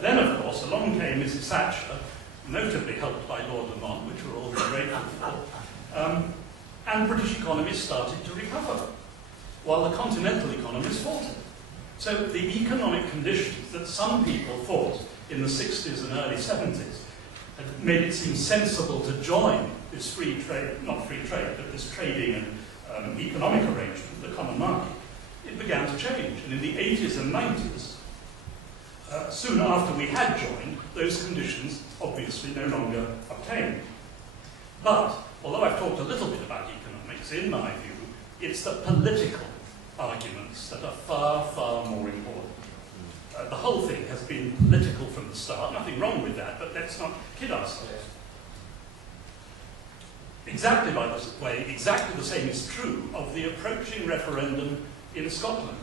Then, of course, along came Mrs. Thatcher, notably helped by Lord Lamont, which we're all very grateful for, and British economies started to recover, while the continental economies faltered. So the economic conditions that some people thought in the 60s and early 70s had made it seem sensible to join this free trade, not free trade, but this trading and economic arrangement, the common market, it began to change. And in the 80s and 90s, soon after we had joined, those conditions obviously no longer obtained. But, although I've talked a little bit about economics, in my view, it's the political arguments that are far, far more important. The whole thing has been political from the start, nothing wrong with that, but let's not kid ourselves. Exactly by this way, exactly the same is true of the approaching referendum in Scotland.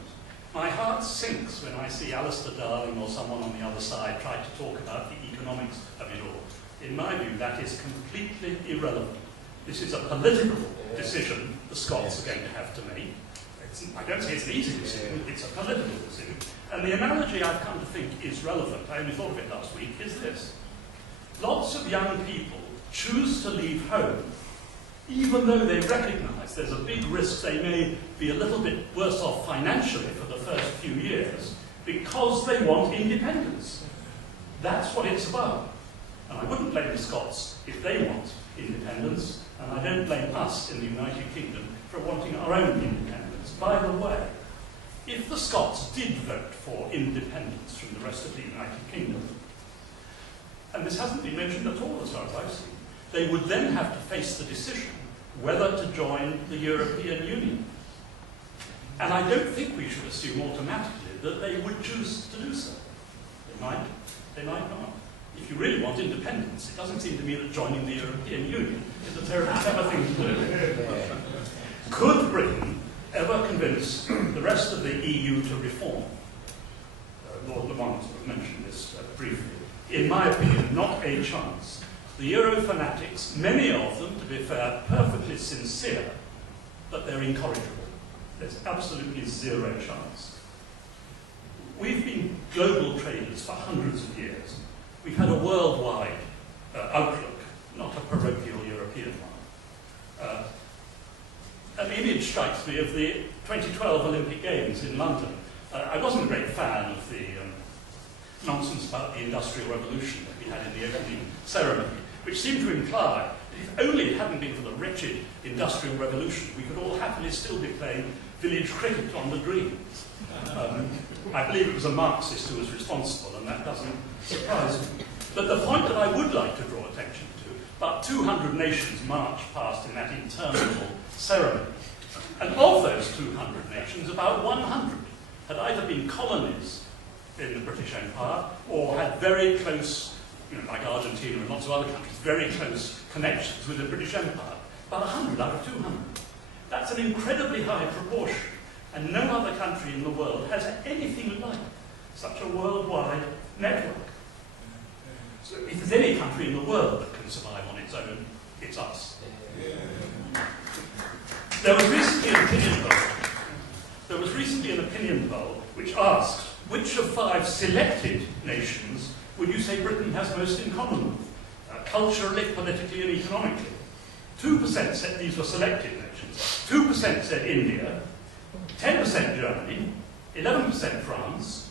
My heart sinks when I see Alistair Darling or someone on the other side try to talk about the economics of it all. In my view, that is completely irrelevant. This is a political decision the Scots are going to have to make. I don't say it's an easy decision, it's a political decision. And the analogy I've come to think is relevant, I only thought of it last week, is this. Lots of young people choose to leave home even though they recognise there's a big risk they may be a little bit worse off financially for the first few years because they want independence. That's what it's about. And I wouldn't blame the Scots if they want independence, and I don't blame us in the United Kingdom for wanting our own independence. By the way, if the Scots did vote for independence from the rest of the United Kingdom, and this hasn't been mentioned at all as far as I've seen, they would then have to face the decision whether to join the European Union. And I don't think we should assume automatically that they would choose to do so. They might not. If you really want independence, it doesn't seem to me that joining the European Union is a terribly clever thing to do. Could Britain ever convince the rest of the EU to reform? Lord Lamont mentioned this briefly. In my opinion, not a chance. The Euro fanatics, many of them, to be fair, perfectly sincere, but they're incorrigible. There's absolutely zero chance. We've been global traders for hundreds of years. We've had a worldwide outlook, not a parochial European one. An image strikes me of the 2012 Olympic Games in London. I wasn't a great fan of the nonsense about the Industrial Revolution that we had in the opening ceremony, which seemed to imply that if only it hadn't been for the wretched Industrial Revolution, we could all happily still be playing village cricket on the green. I believe it was a Marxist who was responsible, and that doesn't surprise me. But the point that I would like to draw attention to, about 200 nations marched past in that interminable ceremony. And of those 200 nations, about 100 had either been colonies in the British Empire or had very close, like Argentina and lots of other countries, very close connections with the British Empire. About 100 out of 200. That's an incredibly high proportion, and no other country in the world has anything like such a worldwide network. So if there's any country in the world that can survive on its own, it's us. There was recently an opinion poll. Which asked, which of 5 selected nations would you say Britain has most in common with, culturally, politically, and economically? 2% said these were selected nations. 2% said India, 10% Germany, 11% France,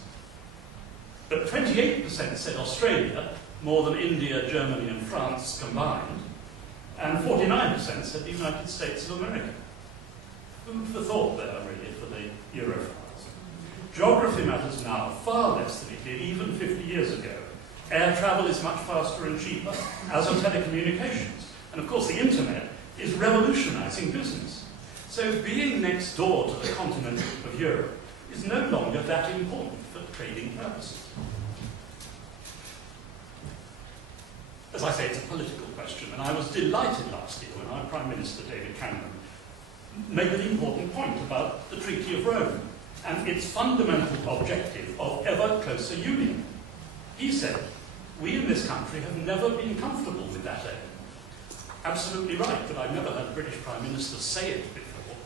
but 28% said Australia, more than India, Germany, and France combined, and 49% said the United States of America. Food for thought there, really, for the Europhiles. Geography matters now far less than it did even 50 years ago. Air travel is much faster and cheaper, as are telecommunications. And of course the internet is revolutionizing business. So being next door to the continent of Europe is no longer that important for trading purposes. As I say, it's a political question, and I was delighted last year when our Prime Minister, David Cameron, made an important point about the Treaty of Rome and its fundamental objective of ever closer union. He said, We in this country have never been comfortable with that aim. Absolutely right, but I've never heard a British Prime Minister say it before.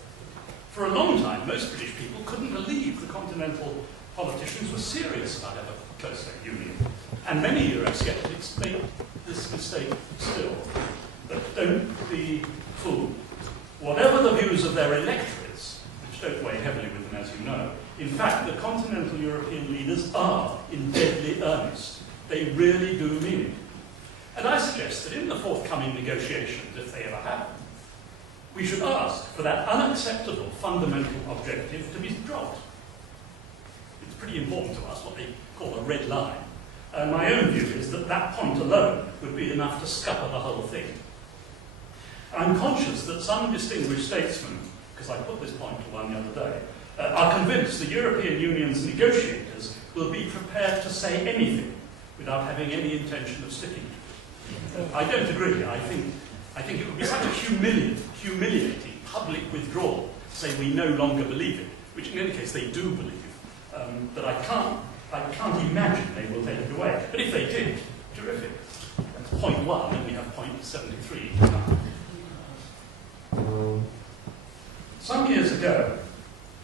For a long time, most British people couldn't believe the continental politicians were serious about ever closer union. And many Eurosceptics make this mistake still. But don't be fooled. Whatever the views of their electorates, which don't weigh heavily with them, as you know, in fact, the continental European leaders are in deadly earnest. They really do mean it. And I suggest that in the forthcoming negotiations, if they ever happen, we should ask for that unacceptable fundamental objective to be dropped. It's pretty important to us, what they call a red line. And my own view is that that point alone would be enough to scupper the whole thing. I'm conscious that some distinguished statesmen, because I put this point to one the other day, are convinced the European Union's negotiators will be prepared to say anything without having any intention of sticking to it. I don't agree. I think it would be such a humiliating public withdrawal to say we no longer believe it, which in any case they do believe, that I can't imagine they will take it away. But if they did, terrific. That's point 1, and we have point 73. Some years ago,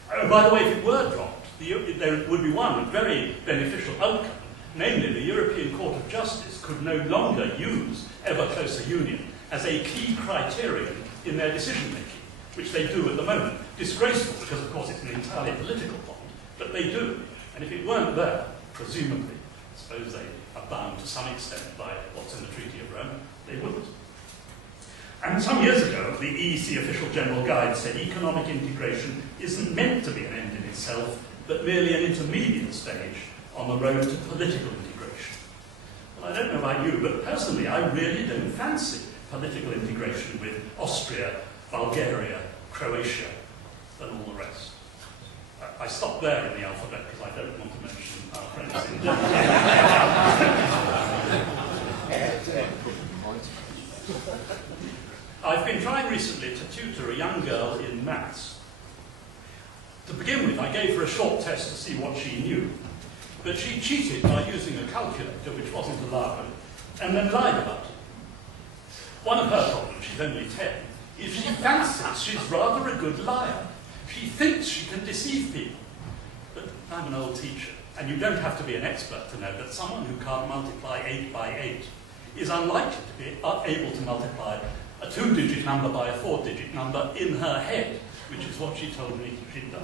by the way, if it were dropped, there would be one very beneficial outcome, namely the European Court of Justice could no longer use ever closer union as a key criterion in their decision-making, which they do at the moment. Disgraceful, because of course it's an entirely political point, but they do. And if it weren't there, presumably, I suppose they are bound to some extent by what's in the Treaty of Rome, they wouldn't. And some years ago, the EEC Official General Guide said economic integration isn't meant to be an end in itself, but merely an intermediate stage on the road to political integration. Well, I don't know about you, but personally, I really don't fancy political integration with Austria, Bulgaria, Croatia, and all the rest. I stopped there in the alphabet because I don't want to mention our friends in Germany. I've been trying recently to tutor a young girl in maths. To begin with, I gave her a short test to see what she knew, but she cheated by using a calculator which wasn't allowed, and then lied about it. One of her problems, she's only 10, is she fancies she's rather a good liar. She thinks she can deceive people. But I'm an old teacher, and you don't have to be an expert to know that someone who can't multiply 8 by 8 is unlikely to be able to multiply a 2-digit number by a 4-digit number in her head, which is what she told me she'd done.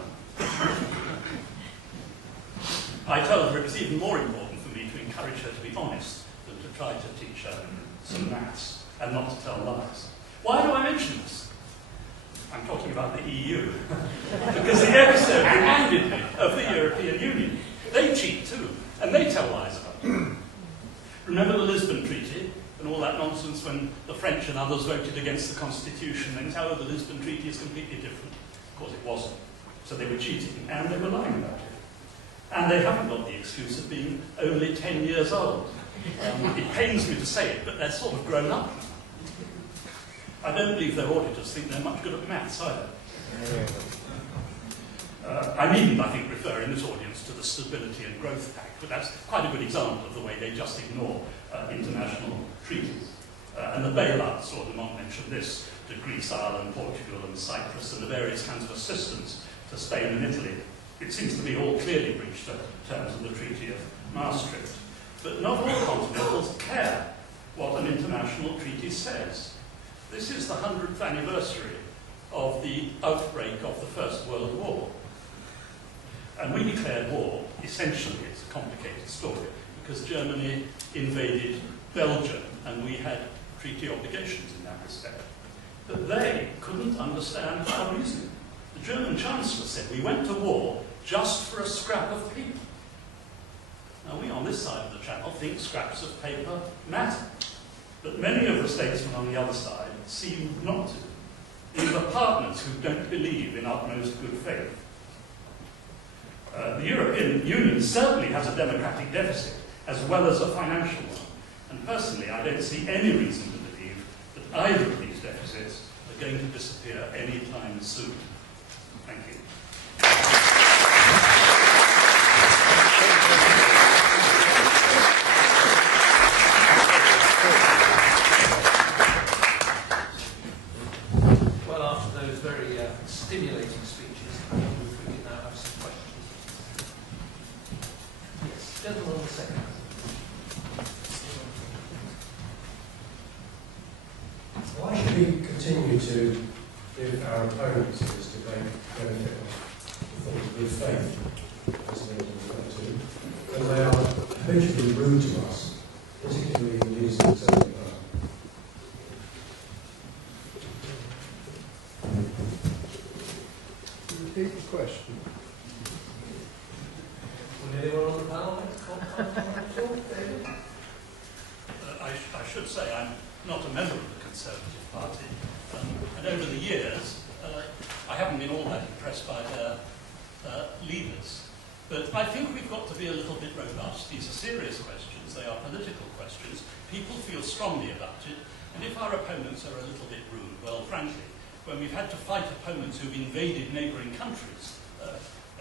I told her it was even more important for me to encourage her to be honest than to try to teach her some maths and not to tell lies. Why do I mention this? I'm talking about the EU. Because the episode reminded me of the European Union. They cheat too, and they tell lies about it. Remember the Lisbon Treaty and all that nonsense when the French and others voted against the Constitution and how the Lisbon Treaty is completely different? Of course it wasn't. So they were cheating, and they were lying about it. And they haven't got the excuse of being only 10 years old. It pains me to say it, but they're sort of grown up now. I don't believe their auditors think they're much good at maths either. I needn't, I think, refer in this audience to the Stability and Growth Pact, but that's quite a good example of the way they just ignore international treaties. And the bailouts, or Lamont mentioned this, to Greece, Ireland, Portugal and Cyprus, and the various kinds of assistance to Spain and Italy, it seems to me all clearly breached the terms of the Treaty of Maastricht. But not all continentals care what an international treaty says. This is the 100th anniversary of the outbreak of the First World War. And we declared war, essentially, it's a complicated story, because Germany invaded Belgium, and we had treaty obligations in that respect. But they couldn't understand our reasoning. The German Chancellor said we went to war just for a scrap of paper. Now we on this side of the channel think scraps of paper matter. But many of the statesmen on the other side seem not to. These are partners who don't believe in utmost good faith. The European Union certainly has a democratic deficit as well as a financial one. And personally, I don't see any reason to believe that either of these deficits are going to disappear anytime soon. Thank you. stimulating speeches. I wonder if we can now have some questions. Yes, gentleman on the second. Why should we continue to give our opponents in this debate benefit of the thought of good faith, as they refer to, when they are habitually rude to us, particularly in these uncertain times? Repeat the question. Would anyone on the panel like to comment? David? I should say I'm not a member of the Conservative Party, and over the years I haven't been all that impressed by their leaders. But I think we've got to be a little bit robust. These are serious questions, they are political questions. People feel strongly about it, and if our opponents are a little bit rude, well, frankly, when we've had to fight opponents who've invaded neighbouring countries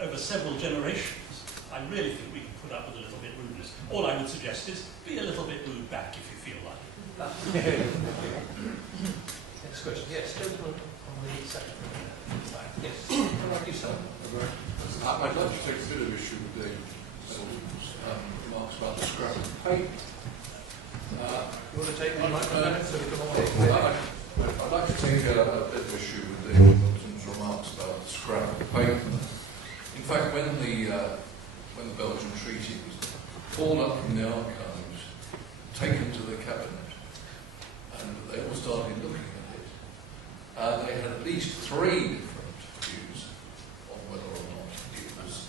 over several generations, I really think we can put up with a little bit rudeness. All I would suggest is be a little bit rude back if you feel like it. Next question. Yes, gentleman on the second. Yes, how about you, sir? I'd like to take a bit of issue with the remarks about the scrap paper. You want to take the microphone so we can all hear? I'd like to take a bit of issue with the Myddelton's remarks about the scrap paper. In fact, when the Belgian Treaty was pulled up from the archives, taken to the cabinet, and they all started looking at it, they had at least 3 different views on whether or not it was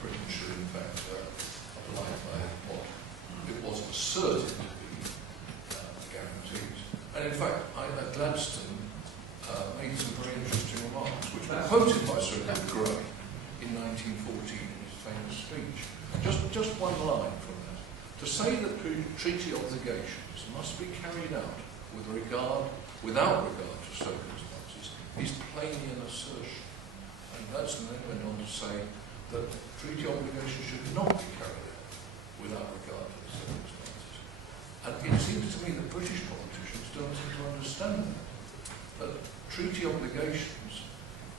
Britain should in fact abide by what it was asserted to be guarantees. And in fact, Gladstone made some very interesting remarks, which were quoted by Sir Edward Grey in 1914 in his famous speech. Just one line from that. To say that treaty obligations must be carried out without regard to circumstances is plainly an assertion. And Gladstone then went on to say that treaty obligations should not be carried out without regard to the circumstances. And it seems to me that British politicians don't seem to understand that treaty obligations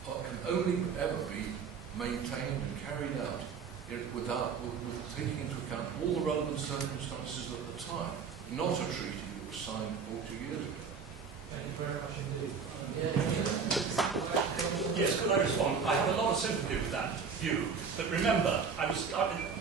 can only ever be maintained and carried out with taking into account all the relevant circumstances at the time, not a treaty that was signed 40 years ago. Thank you very much indeed. Yes, could I respond? I have a lot of sympathy with that view, but remember,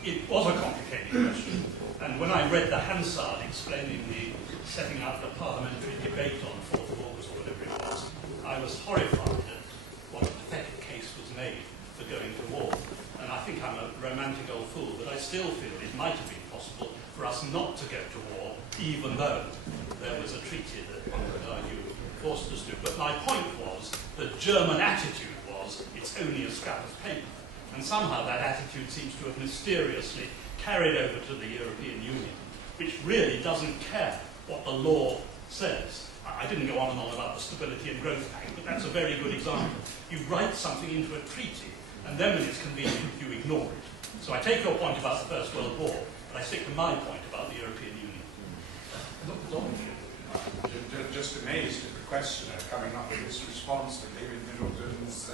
it was a complicated question, and when I read the Hansard explaining the setting up the parliamentary debate on 4th of August or whatever it was, I was horrified at what a pathetic case was made for going to war. And I think I'm a romantic old fool, but I still feel it might have been possible for us not to go to war, even though there was a treaty that one could argue forced us to. But my point was, the German attitude was, it's only a scrap of paper. And somehow that attitude seems to have mysteriously carried over to the European Union, which really doesn't care what the law says. I didn't go on and on about the Stability and Growth Pact, but that's a very good example. You write something into a treaty, and then when it's convenient, you ignore it. So I take your point about the First World War, but I stick to my point about the European Union. Just amazed at the questioner coming up with this response to David Myddelton's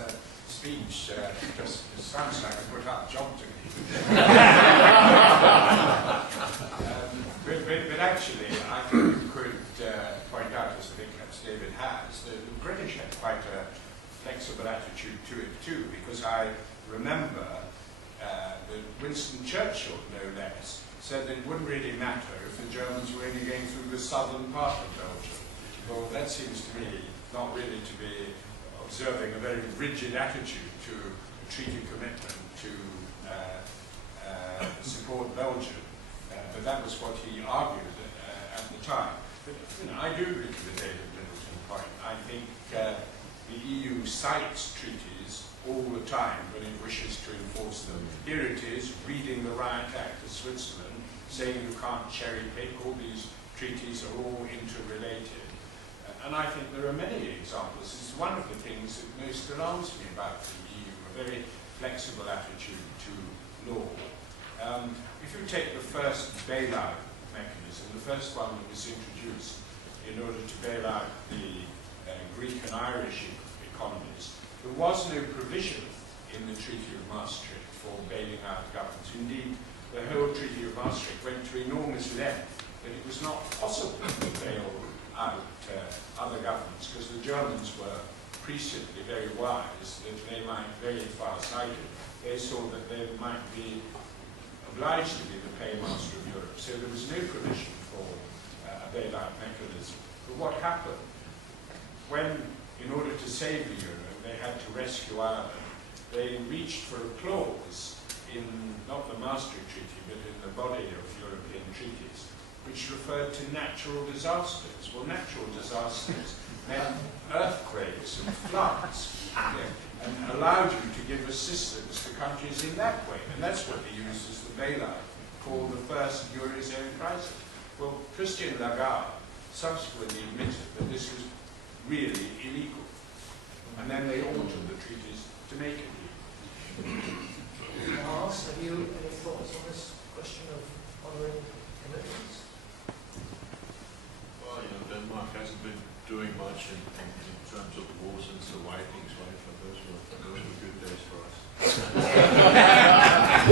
speech. Just sounds like a put-up job to me. But actually, I think you could point out, as I think perhaps David has, that the British had quite a flexible attitude to it too, because I remember that Winston Churchill, no less, said that it wouldn't really matter if the Germans were only going through the southern part of Belgium. Well, that seems to me not really to be observing a very rigid attitude to a treaty commitment to support Belgium. But that was what he argued at the time. But I do agree with the David Myddelton point. I think the EU cites treaties all the time when it wishes to enforce them. Here it is, reading the Riot Act of Switzerland, saying you can't cherry pick, all these treaties are all interrelated. And I think there are many examples. It's one of the things that most alarms me about the EU, a very flexible attitude to law. If you take the first bailout mechanism, the first one that was introduced in order to bail out the Greek and Irish economies, there was no provision in the Treaty of Maastricht for bailing out governments. Indeed, the whole Treaty of Maastricht went to enormous length that it was not possible to bail out other governments, because the Germans were presciently very wise, that they might, very far-sighted, they saw that they might be obliged to be the paymaster of Europe. So there was no provision for a bailout mechanism. But what happened? When, in order to save the euro, they had to rescue Ireland, they reached for a clause in, not the Maastricht Treaty, but in the body of European treaties, which referred to natural disasters. Well, natural disasters meant earthquakes and floods, and allowed you to give assistance to countries in that way. And that's what they used as the bailout, called the first Eurozone crisis. Well, Christian Lagarde subsequently admitted that this was really illegal. And then they altered the treaties to make it legal. Lars, have you any thoughts on this question of honouring commitments? Well, Denmark hasn't been doing much in terms of war since the Vikings, right? But those were good days for us. I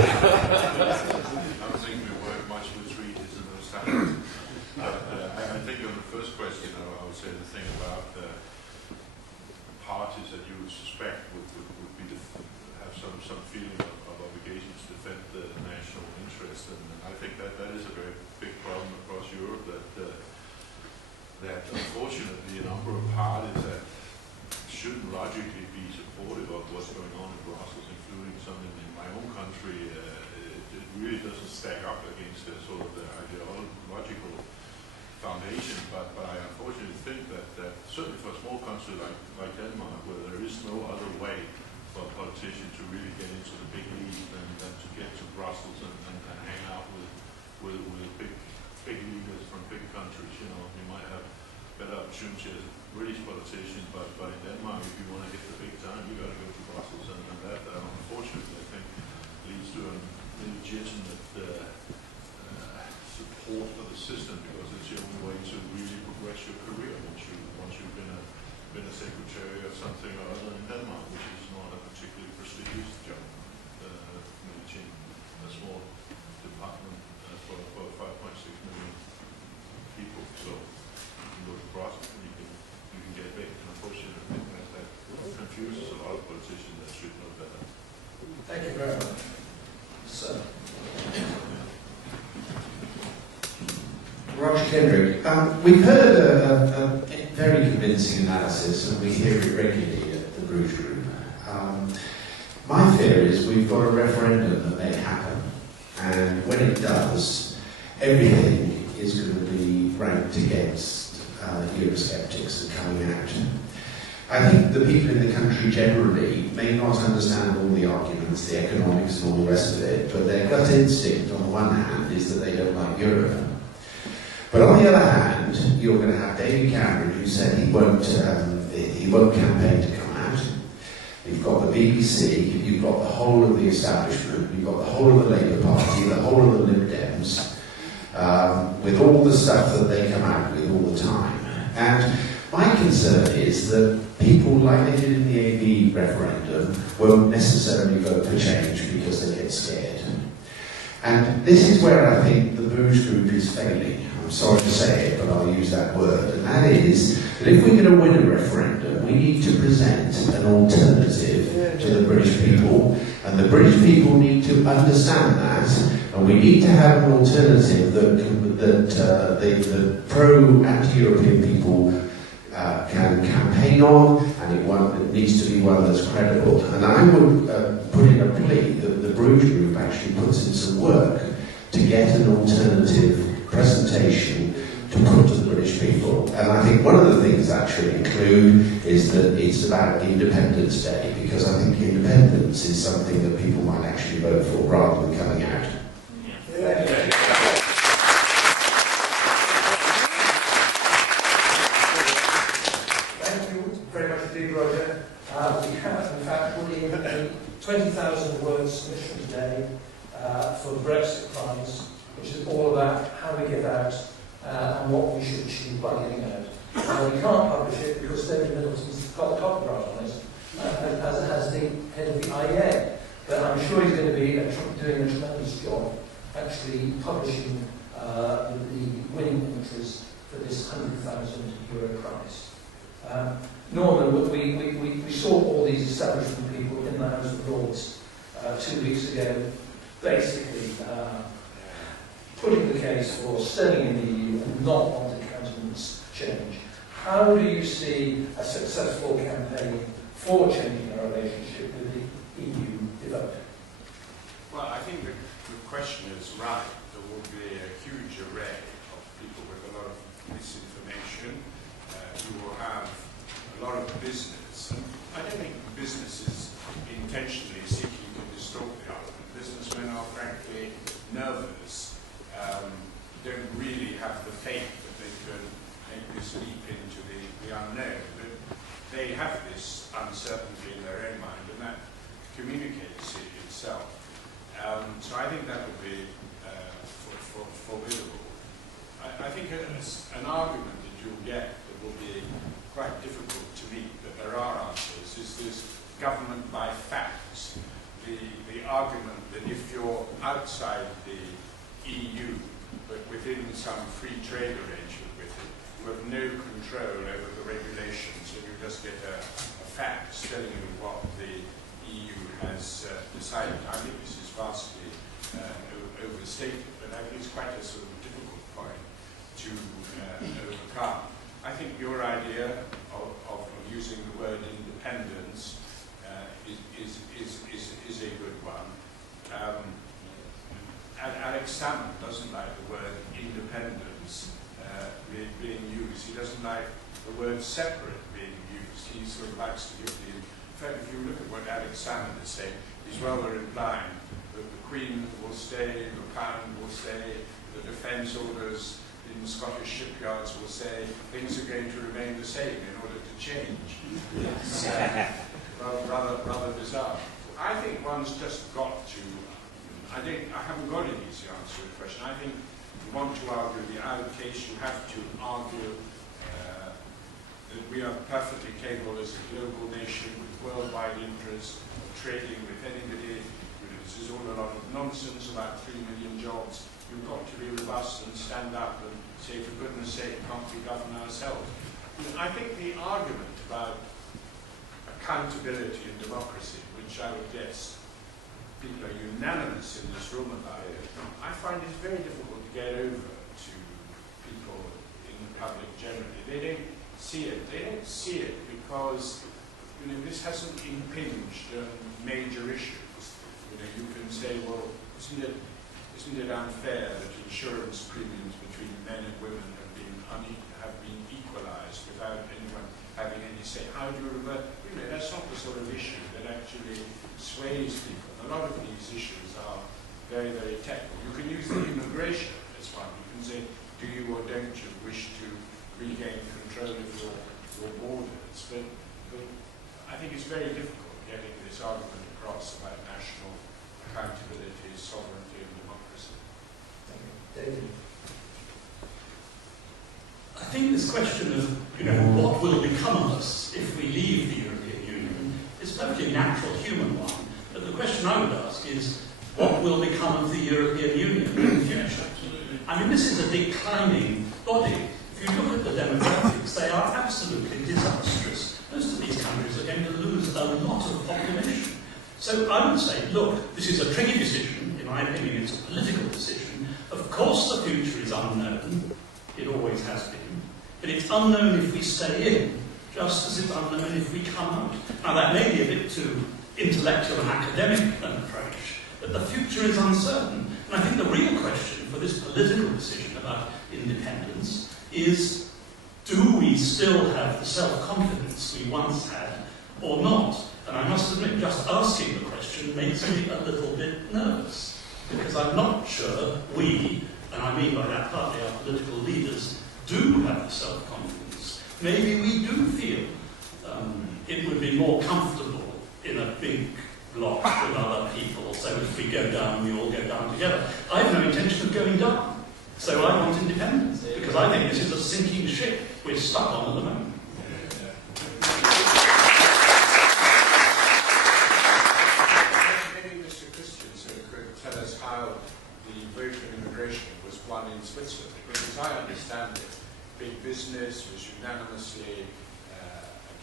don't think we worked much with treaties in those times. I think on the first question, I would say the thing about parties that you would suspect would be have some feeling of obligation to defend the national interest, and I think that is a very big problem across Europe, that unfortunately a number of parties that shouldn't logically be supportive of what's going on in Brussels, including some in my own country, it really doesn't stack up against the sort of the ideological foundation. But I unfortunately think that certainly for a small country like Denmark, where there is no other way for a politician to really get into the big league than to get to Brussels and hang out with big leaders from big countries. You might have better opportunity as a British politician, but in Denmark, if you want to hit the big time, you got to go to Brussels, and that unfortunately I think leads to an illegitimate support for the system, because it's the only way to really progress your career once you've been a secretary or something or other in Denmark, which is not a particularly prestigious job, managing a small department for 5.6 million people. So you can go to Brussels and you can get big. And unfortunately, I think that confuses a lot of politicians that should know better. Thank you very much. Sir. Roger Kendrick. We've heard a very convincing analysis, and we hear it regularly at the Bruges Group. My fear is we've got a referendum that may happen, and when it does, everything is going to be ranked against Eurosceptics and coming out. I think the people in the country generally may not understand all the arguments, the economics and all the rest of it, but their gut instinct on the one hand is that they don't like Europe. But on the other hand, you're going to have David Cameron, who said he won't campaign to come out. You've got the BBC, you've got the whole of the establishment, you've got the whole of the Labour Party, the whole of the Lib Dems, with all the stuff that they come out with all the time. And my concern is that people, like they did in the AB referendum, won't necessarily vote for change because they get scared. And this is where I think the Bruges Group is failing. I'm sorry to say it, but I'll use that word. And that is that if we're going to win a referendum, we need to present an alternative to the British people. And the British people need to understand that. And we need to have an alternative that the pro-anti-European people can campaign on, and it needs to be one that's credible. And I would put in a plea that the Bruges Group actually puts in some work to get an alternative presentation to put to the British people. And I think one of the things actually include is that it's about Independence Day, because I think independence is something that people might actually vote for rather than coming out. Roger. We have, in fact, put in a 20,000 word submission today for the Brexit Prize, which is all about how we get out and what we should achieve by getting out. We can't publish it because David Myddelton's got the copyright on it, as the head of the IEA. But I'm sure he's going to be doing a tremendous job actually publishing the winning entries for this €100,000 prize. Norman, we saw all these establishment people in the House of Lords 2 weeks ago, basically putting the case for staying in the EU and not wanting countenance change. How do you see a successful campaign for changing our relationship with the EU developing? Well, I think the question is right. There will be a huge array of people with a lot of misinformation. You will have a lot of business. And I don't think business is intentionally seeking to distort the argument. Businessmen are frankly nervous, don't really have the faith that they can make this leap into the unknown. But they have this uncertainty in their own mind, and that communicates it itself. So I think that would be formidable. I think an argument that you'll get that will be quite difficult to meet, but there are answers, is this government by facts. The argument that if you're outside the EU, but within some free trade arrangement with it, you have no control over the regulations, and you just get a fact telling you what the EU has decided. I think this is vastly overstated, but I think it's quite a sort of difficult point to overcome. I think your idea of using the word independence is a good one. Alex Salmon doesn't like the word independence being used. He doesn't like the word separate being used. He sort of likes to give the... In fact, if you look at what Alex Salmon is saying, he's rather implying that the Queen will stay, the pound will stay, the defence orders in Scottish shipyards will say things are going to remain the same in order to change. It's rather bizarre. I think one's just got to... I haven't got an easy answer to the question. I think you want to argue the case, you have to argue that we are perfectly capable as a global nation with worldwide interests of trading with anybody. This is all a lot of nonsense about 3 million jobs. You've got to be robust and stand up and say, for goodness sake, can't we govern ourselves? I think the argument about accountability and democracy, which I would guess people are unanimous in this room about it, I find it very difficult to get over to people in the public generally. They don't see it. They don't see it because this hasn't impinged on major issues. You can say, well, isn't it unfair that insurance premiums between men and women have been equalised without anyone having any say? How do you revert? That's not the sort of issue that actually sways people. A lot of these issues are very, very technical. You can use the immigration as one. You can say, do you or don't you wish to regain control of your borders? But I think it's very difficult getting this argument across about national accountability, sovereignty and democracy. Thank you. David? I think this question of, what will become of us if we leave the European Union is a perfectly natural human one. But the question I would ask is, what will become of the European Union in the future? I mean, this is a declining body. If you look at the demographics, they are absolutely disastrous. Most of these countries are going to lose a lot of population. So I would say, look, this is a tricky decision. In my opinion, it's a political decision. Of course the future is unknown. It always has been. But it's unknown if we stay in, just as it's unknown if we come out. Now that may be a bit too intellectual and academic an approach, but the future is uncertain. And I think the real question for this political decision about independence is, do we still have the self-confidence we once had or not? And I must admit, just asking the question makes me a little bit nervous, because I'm not sure we, and I mean by that partly our political leaders, do have the self-confidence. Maybe we do feel it would be more comfortable in a big block with other people, so if we go down, we all go down together. I have no intention of going down, so I want independence, because I think this is a sinking ship we're stuck on at the moment.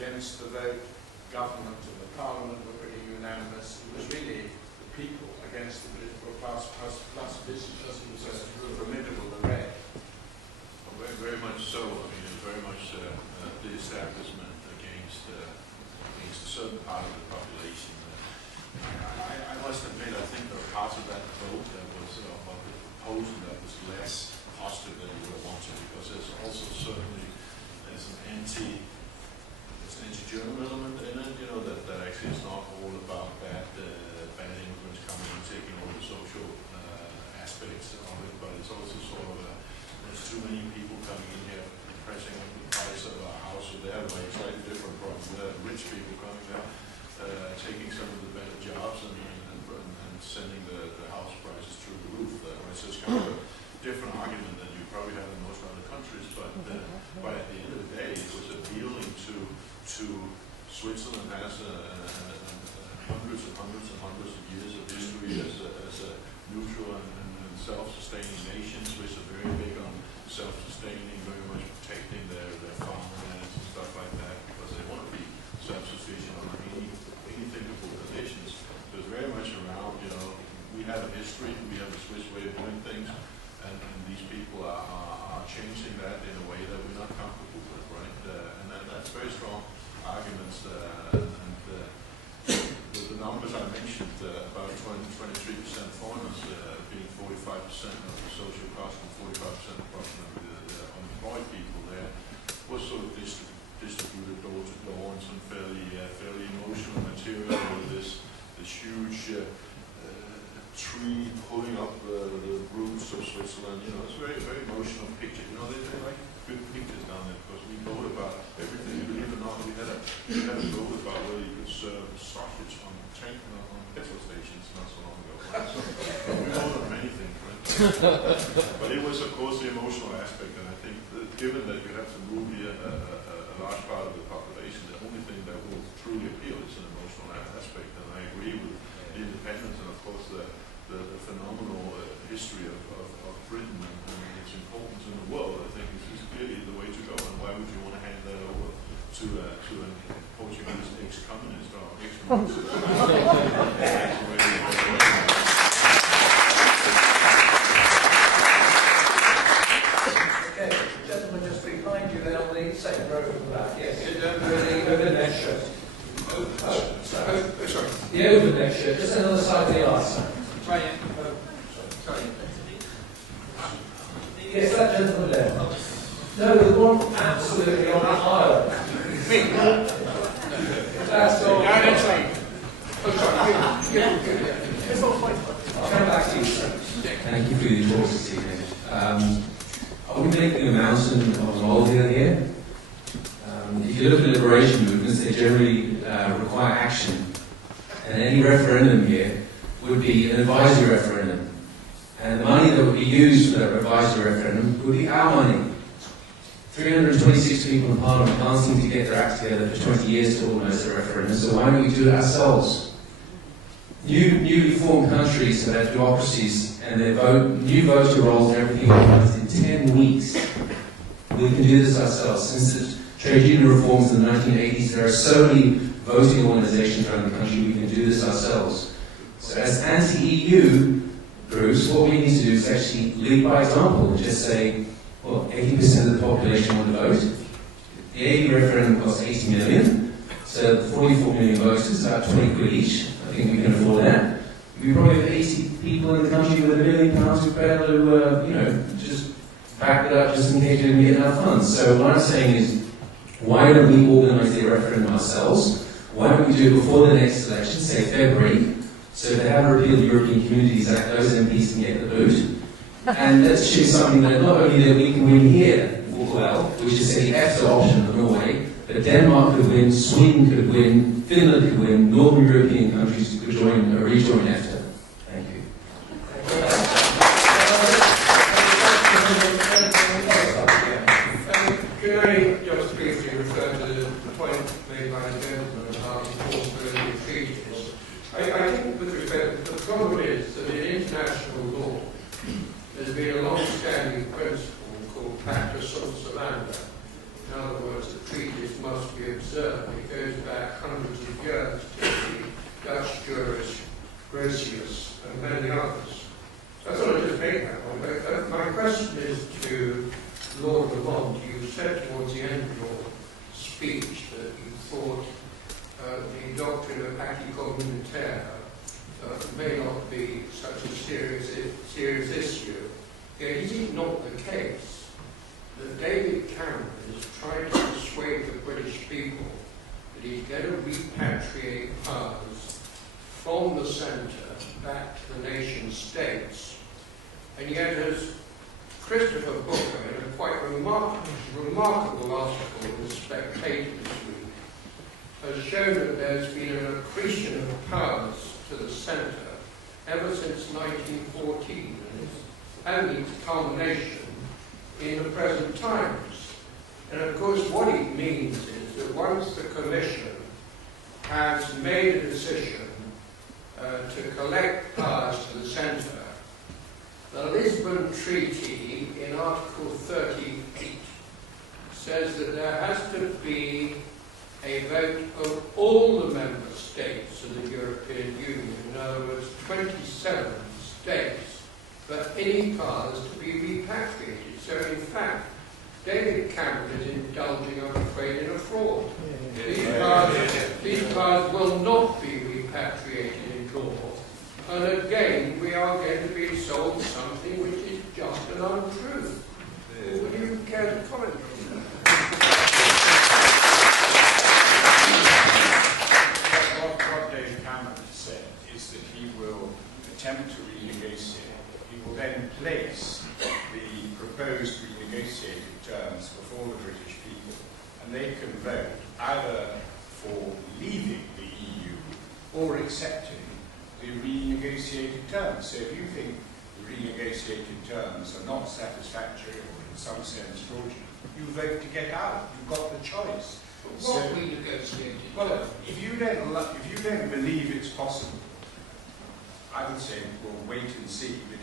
against the vote. Government and the Parliament were pretty unanimous. It was really the people against the political class plus business. It was a formidable array. Well, very much so. I mean, it's very much the establishment against a certain part of the population. I must admit, I think there were parts of that vote that was of the proposal that was less positive than you would have wanted, because there's also certainly an anti-German element in it. You know, that actually is not all about bad immigrants coming and taking all the social aspects of it, but it's also sort of there's too many people coming in here pressing up the price of a house, so they have a slightly different problem. We have rich people coming there, taking some of the better jobs and sending the house prices through the roof. So it's kind of a different argument than you probably have in most other countries, but at the end of the day, it was appealing to Switzerland has hundreds and hundreds and hundreds of years of history as a neutral and self-sustaining nation. Swiss are very big on self-sustaining, very much protecting their farmlands and stuff like that, because they want to be self-sufficient on any thinkable conditions. So it's very much around, you know, we have a history, we have a Swiss way of doing things, and these people are changing that in a way that we're not comfortable with, right? And that's very strong arguments. The numbers I mentioned, about 23% foreigners being 45% of the social cost and 45% approximately the unemployed people there, was sort of distributed door to door, and some fairly emotional material with this huge tree pulling up the roots of Switzerland. You know, it's a very, very emotional picture. You know, they like good pictures down there, because we wrote about everything. Believe it or not, we had a vote about whether you could serve sausage on petrol stations not so long ago. Right? So we wrote on many things, right? But it was, of course, the emotional aspect, and I think that given that you have to move here a large part of the population, the only thing that will truly appeal is an emotional aspect. And I agree with the independence and, of course, the phenomenal history of Britain and its importance in the world. I think this is clearly the way to go, and why would you want to hand that over to a Portuguese ex-communist or ex-communist? Okay, gentlemen just behind you then on the second row from the back. Yes, over the next shirt. Sorry. The overneck shirt, just on the other side of the arse. Right. Sorry. Yes, that gentleman there. No, the one absolutely on the aisle. That's all. That's right. I'll come back to you, sir. Thank you for your talk this evening. Are we making a mountain of a molehill here? If you look at liberation movements, they generally require action. And any referendum here would be an advisory referendum. And the money that would be used for that advisory referendum would be our money. 326 people in Parliament can't seem to get their act together for 20 years to organise a referendum, so why don't we do it ourselves? Newly formed countries have had democracies, and their new voter rolls and everything else in 10 weeks. We can do this ourselves. Since the trade union reforms in the 1980s, there are so many voting organisations around the country, we can do this ourselves. So as anti-EU groups, what we need to do is actually lead by example and just say, well, 80% of the population want to vote. The AD referendum costs 80 million, so 44 million voters, about 20 quid each. I think we can afford that. We probably have 80 people in the country with £1 million who are able to, just back it up just in case we didn't get enough funds. So what I'm saying is, why don't we organise the referendum ourselves? Why don't we do it before the next election, say February, so if they have a repeal the European Communities Act, those MPs can get the boot. And let's choose something that not only that we can win here, well, which is say the EFTA option of Norway, but Denmark could win, Sweden could win, Finland could win, Northern European countries could rejoin EFTA. Thank you. Could I just briefly refer to the point made by the gentleman about the possibility of treaties? I think with respect, the problem is that in international law, there's been a long-standing principle called pacta sunt servanda. In other words, the treaties must be observe. It goes back hundreds of years to the Dutch jurist Grotius and many others. So I thought I'd just make that one. But my question is to Lord Lamont. You said towards the end of your speech that you thought the doctrine of acquis communautaire may not be such a serious issue. Yet is it not the case that David Cameron is trying to persuade the British people that he's going to repatriate powers from the centre back to the nation states? And yet, as Christopher Booker, in a quite remarkable article in The Spectator this week, has shown that there's been an accretion of powers to the centre ever since 1914, and it's only its culmination in the present times. And of course what it means is that once the Commission has made a decision to collect powers to the centre, the Lisbon Treaty in Article 38 says that there has to be a vote of all the member states of the European Union, in other words 27 states, for any powers to be repatriated. So in fact, David Cameron is indulging, I'm afraid, in a fraud. These powers will not be repatriated in law, and again we are going to be sold something which is just an untruth. Would you care to comment on that? What David Cameron has said is that he will attempt to renegotiate. He will then place the proposed renegotiated terms before the British people, and they can vote either for leaving the EU or accepting the renegotiated terms. So if you think the renegotiated terms are not satisfactory or in some sense fraudulent, you vote to get out. You've got the choice. What renegotiated? Well, if you don't believe it's possible, I would say, well, wait and see. But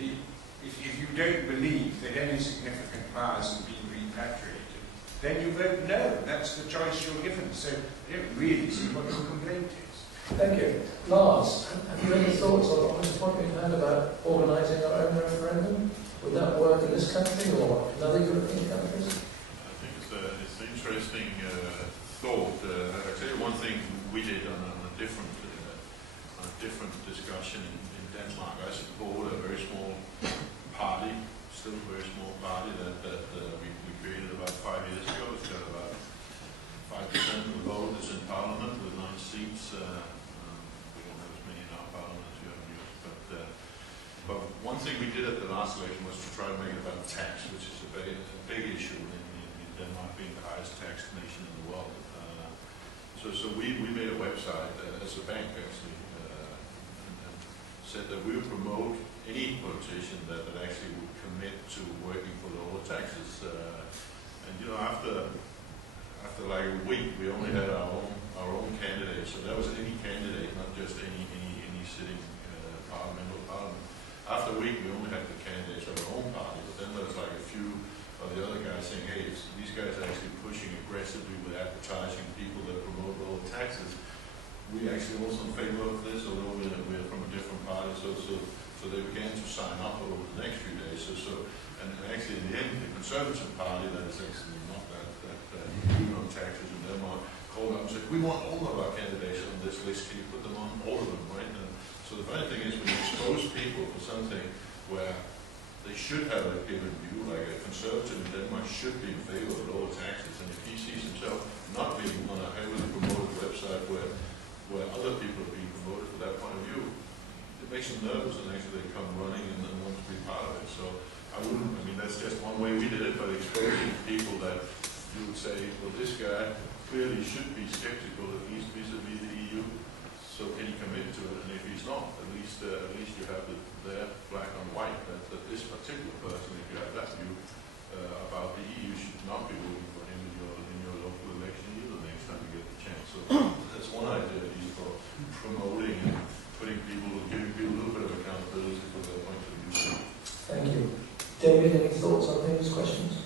if you don't believe that any significant powers have been repatriated, then you vote no. That's the choice you're given. So you don't really see what your complaint is. Thank you. Lars, have you any thoughts on this point we've had about organising our own referendum? Would that work in this country or in other European countries? I think it's an interesting thought. I'll tell you one thing we did on a different discussion in Denmark. I support a very small party, still a very small party that we created about 5 years ago. It's got about 5% of the vote is in Parliament with 9 seats. We don't have as many in our Parliament as you have in yours. But one thing we did at the last election was to try to make it about tax, which is a big issue in Denmark being the highest taxed nation in the world. So we made a website as a bank actually, and said that we would promote any politician that actually would commit to working for lower taxes. And you know, after like a week, we only had our own candidates. So that was any candidate, not just any sitting parliament. After a week, we only had the candidates of our own party. But then there was like a few of the other guys saying, hey, these guys are actually pushing aggressively with advertising people that promote lower taxes. We actually also in favor of this, although we're from a different party. So they began to sign up over the next few days. And actually in the end, the Conservative Party that is actually not that keen on taxes in Denmark called up and said, we want all of our candidates on this list. Can you put them on? All of them, right? And so the funny thing is when you expose people for something where they should have a given view, like a Conservative in Denmark should be in favor of lower taxes, and if he sees himself not being on a heavily promoted website where other people are being promoted for that point of view, it makes them nervous, and actually they come running and then want to be part of it. So I mean that's just one way we did it, but exposing people that you would say, well, this guy clearly should be skeptical at least vis-a-vis the EU, so can he commit to it? And if he's not, at least you have there black on white that this particular person, if you have that view about the EU, should not be voting for him in your local election either next time you get the chance. So that's one idea at least for promoting and giving people a little bit of accountability for their point of view. Thank you. David, any thoughts on these questions?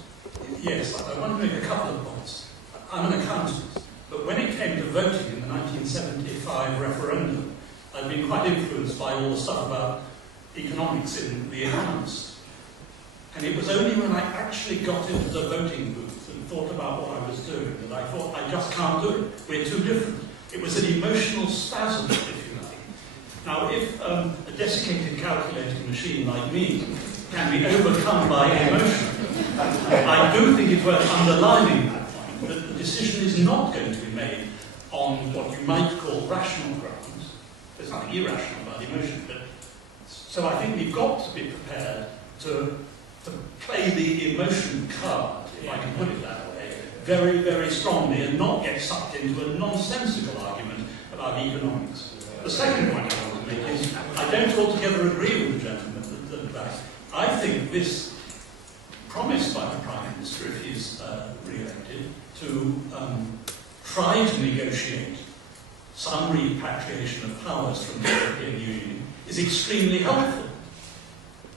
Yes, I want to make a couple of points. I'm an accountant, but when it came to voting in the 1975 referendum, I'd been quite influenced by all the stuff about economics in the accounts. And it was only when I actually got into the voting booth and thought about what I was doing that I thought, I just can't do it. We're too different. It was an emotional spasm, if you like. Now, if a desiccated calculating machine like me can be overcome by emotion, I do think it's worth underlining that point, that the decision is not going to be made on what you might call rational grounds. There's nothing irrational about emotion, but so I think we've got to be prepared to play the emotion card, if I can put it that way, very, very strongly and not get sucked into a nonsensical argument about economics. The second point I want to make is I don't altogether agree with the gentleman that I think this promise by the Prime Minister, if he's re-elected, to try to negotiate some repatriation of powers from the European Union is extremely helpful.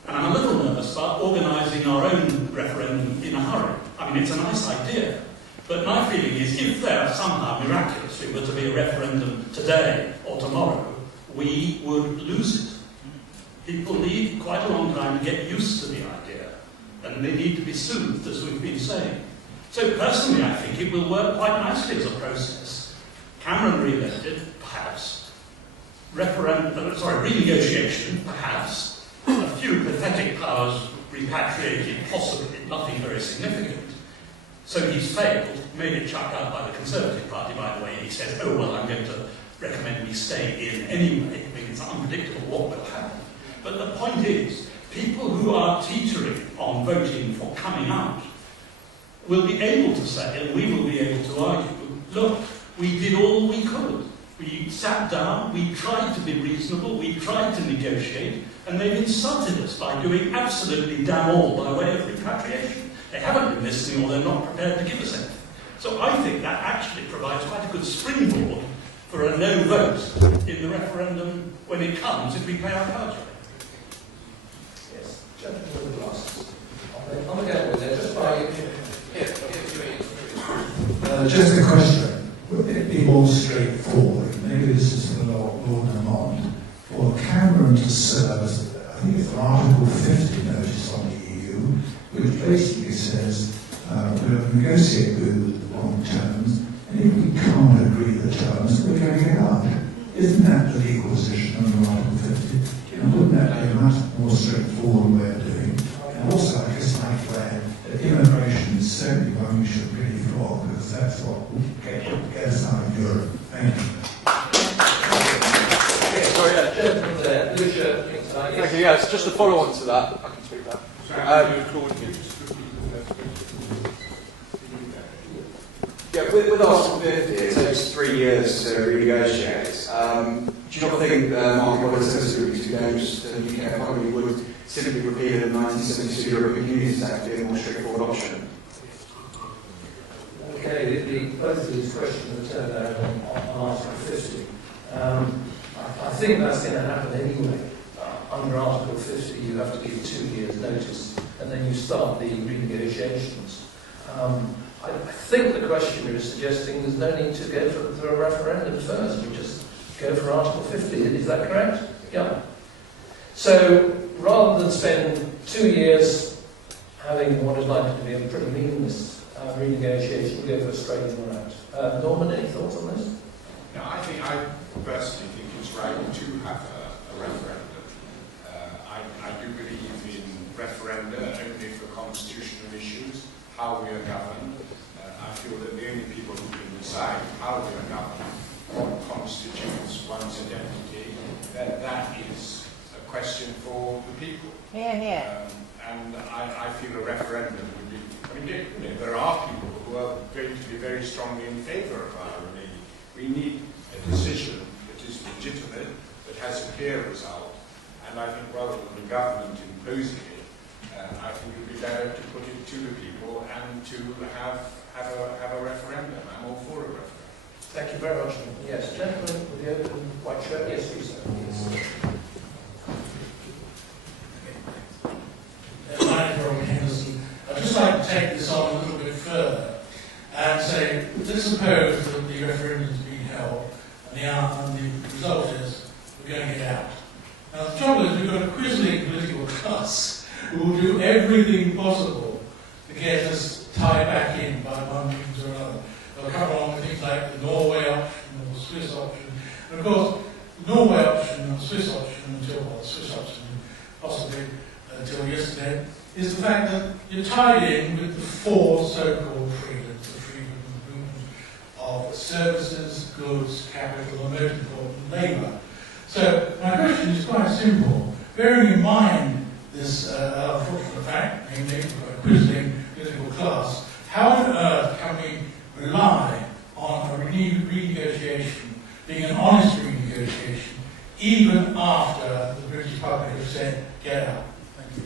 And I'm a little nervous about organising our own referendum in a hurry. I mean, it's a nice idea, but my feeling is if there somehow miraculously were to be a referendum today or tomorrow, we would lose it. People need quite a long time to get used to the idea, and they need to be soothed, as we've been saying. So personally, I think it will work quite nicely as a process. Cameron re-elected, perhaps. Renegotiation, perhaps. A few pathetic powers repatriated, possibly, nothing very significant. So he's failed, maybe chucked out by the Conservative Party, by the way. He says, oh, well, I'm going to recommend we stay in anyway. I mean, it's unpredictable what will happen. But the point is, people who are teetering on voting for coming out will be able to say, and we will be able to argue, look, we did all we could. We sat down, we tried to be reasonable, we tried to negotiate, and they've insulted us by doing absolutely damn all by way of repatriation. They haven't been listening, or they're not prepared to give us anything. So I think that actually provides quite a good springboard for a no vote in the referendum when it comes, if we play our cards right. Yes, gentlemen with the glasses. On the go with it, just by just a question. Would it be more straightforward, maybe this is for Lord Lamont, for Cameron to serve as, I think it's Article 50 notice on the EU, which basically says we'll negotiate with on terms, and if we can't agree the terms, we're going to get out. Isn't that the legal position under Article 50? And wouldn't that be a much more straightforward way of doing it? And also, I just like to add that immigration is certainly one we should really for, because that's what will get us out of Europe. Thank you. gentleman there, blue shirt. Thank you. Yes, just to follow on to that, I can speak that. Yeah, with Article 50, it takes 3 years to renegotiate. Do you not think market volatility to games the UK economy would simply repeal the 1972 European Union Act be a more straightforward option? Okay, both of these questions are turned out on Article 50. I think that's going to happen anyway. Under Article 50, you have to give 2 years' notice, and then you start the renegotiations. I think the questioner is suggesting there's no need to go for a referendum first. We just go for Article 50. Is that correct? Yeah. So rather than spend 2 years having what is likely to be a pretty meaningless renegotiation, we go for a straight route. Norman, any thoughts on this? No, I personally think it's right to have a referendum. I do believe in referenda only for constitutional issues, how we are governed. I feel that the only people who can decide how we are governed, what constitutes one's identity, that is a question for the people. And I feel a referendum would be, there are people who are going to be very strongly in favour of our remaining. We need a decision that is legitimate, that has a clear result, and I think rather than the government imposing it, I think it would be better to put it to the people and to have a referendum. I'm all for a referendum. Thank you very much. Yes, gentlemen with the open white shirt. Yes, please, sir. Hi, from Henderson. I'd just like to take this on a little bit further and say, let's suppose that the referendum is and the result is we're going to get out. Now the trouble is we've got a quisling political class who will do everything possible to get us tied back in by one means or another. They'll come along with things like the Norway option or the Swiss option. And of course, the Norway option and the Swiss option the Swiss option possibly until yesterday, is the fact that you're tied in with the four so-called freedoms, the freedom of movement of services, goods, capital, and most important, labour. So my question is quite simple. Bearing in mind this unfortunate fact, namely a quisling political class, how on earth can we rely on a renegotiation being an honest renegotiation, even after the British public have said, get out? Thank you.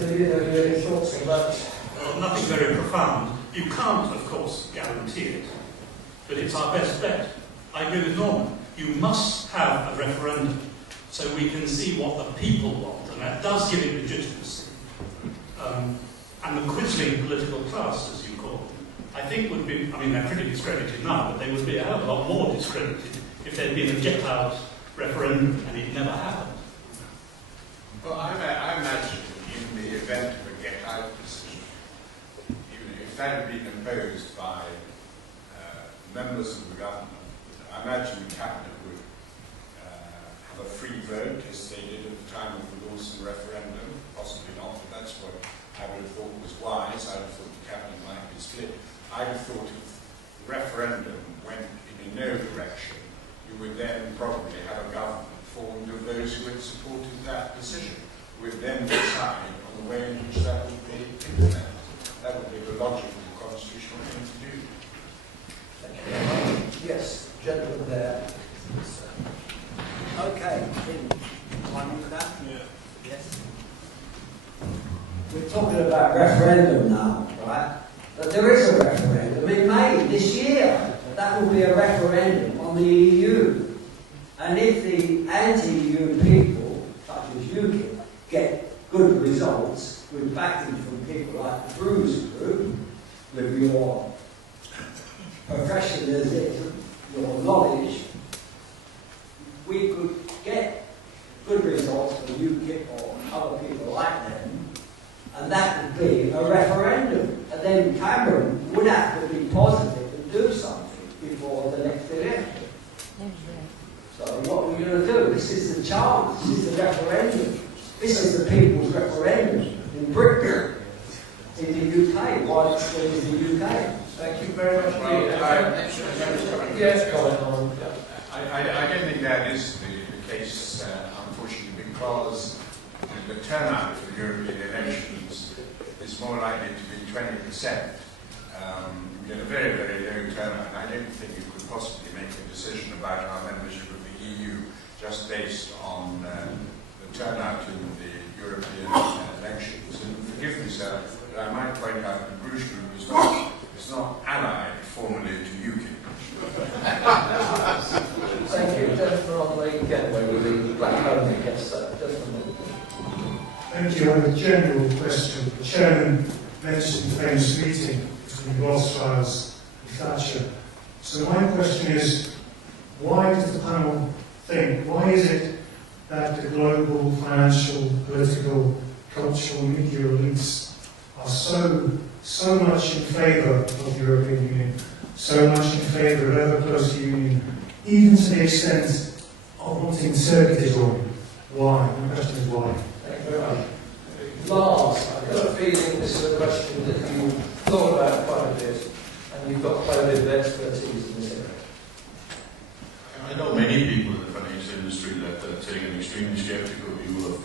Do you have any thoughts on that? Well, nothing very profound. You can't, of course, guarantee it, but it's our best bet. I agree with Norman. You must have a referendum so we can see what the people want, and that does give it legitimacy. And the quisling political class, as you call them, I think would be, I mean, they're pretty discredited now, but they would be a hell of a lot more discredited if there'd been a get-out referendum and it never happened. Well, I imagine in the event of a get-out decision, even if that had been imposed by members of the government, I imagine the cabinet would have a free vote, as they did at the time of the Lawson referendum. Possibly not, but that's what I would have thought was wise. I would have thought the cabinet might be split. I would have thought if the referendum went in no direction, you would then probably have a government formed of those who had supported that decision, who would then decide on the way in which that would be implemented. That would be the logical constitutional thing to do. Thank you very much. Yes, gentleman there. Okay, one for that? Yeah. Yes. We're talking about referendum now, right? But there is a referendum in May this year. That will be a referendum on the EU. And if the anti-EU people, such as UKIP, get good results with backing from people like the Bruges group, with your professionalism, your knowledge, we could get good results from UKIP or other people like them, and that would be a referendum. And then Cameron would have to be positive and do something before the next election. So what are we going to do? This is the chance. This is the referendum. This is the people's referendum in Britain, in the UK. Why it's still in the UK? Thank you very much. Yes, comment on. I don't think that is the case, unfortunately, because the turnout for the European elections is more likely to be 20%. You get a very, very low turnout. I don't think you could possibly make a decision about our membership of the EU just based on the turnout in the European elections. And forgive me, sir, but I might point out that the Bruges group is not allied formally to UKIP. Thank you. Gentleman on the getaway with the black pony. Yes, sir. Gentleman. Thank you. I have a general question. The chairman mentioned the famous meeting between Rothschilds and Thatcher. So my question is, why does the panel think, why is it that the global financial, political, cultural, media elites are so much in favour of the European Union, so much in favour of ever closer union, even to the extent of wanting circuit drawing? Why? My question is why. Thank you very much. Lars, I've got a feeling this is a question that you thought about quite a bit, and you've got quite a bit of expertise in this area. I know many people in the financial industry that take an extremely skeptical view of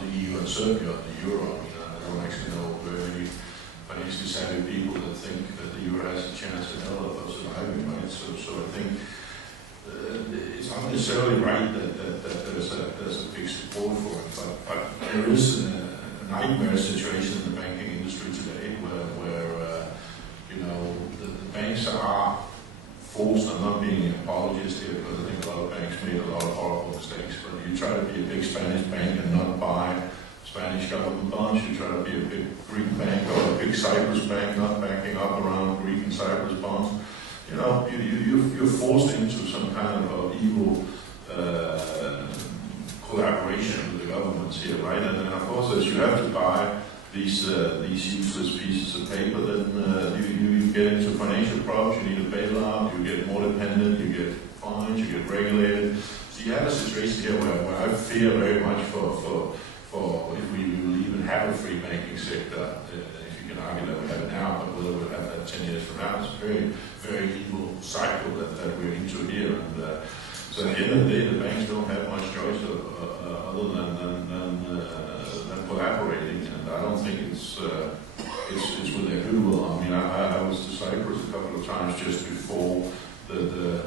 the EU and certainly of the euro. I mean, I don't actually know very many financially savvy people that think that the euro has a chance in hell of surviving, right? So I think it's not necessarily right that there's a big support for it, but there is a nightmare situation in the banking industry today where you know, the banks are forced. I'm not being an apologist here because I think a lot of banks made a lot of horrible mistakes, but you try to be a big Spanish bank and not buy Spanish government bonds. You try to be a big Greek bank or a big Cyprus bank, not backing up around Greek in Cyprus bonds. You know, you're forced into some kind of evil collaboration with the governments here, right? And then of course, as you have to buy these useless pieces of paper, then you get into financial problems. You need a bailout. You get more dependent. You get fines. You get regulated. So you have a situation here where I fear very much for if we will even have a free banking sector. If you can argue that we have it now, but whether we'll have that 10 years from now, it's a very, very evil cycle that we're into here. And so at the end of the day, the banks don't have much choice other than collaborating. And I don't think it's with their goodwill. I mean, I was to Cyprus a couple of times just before the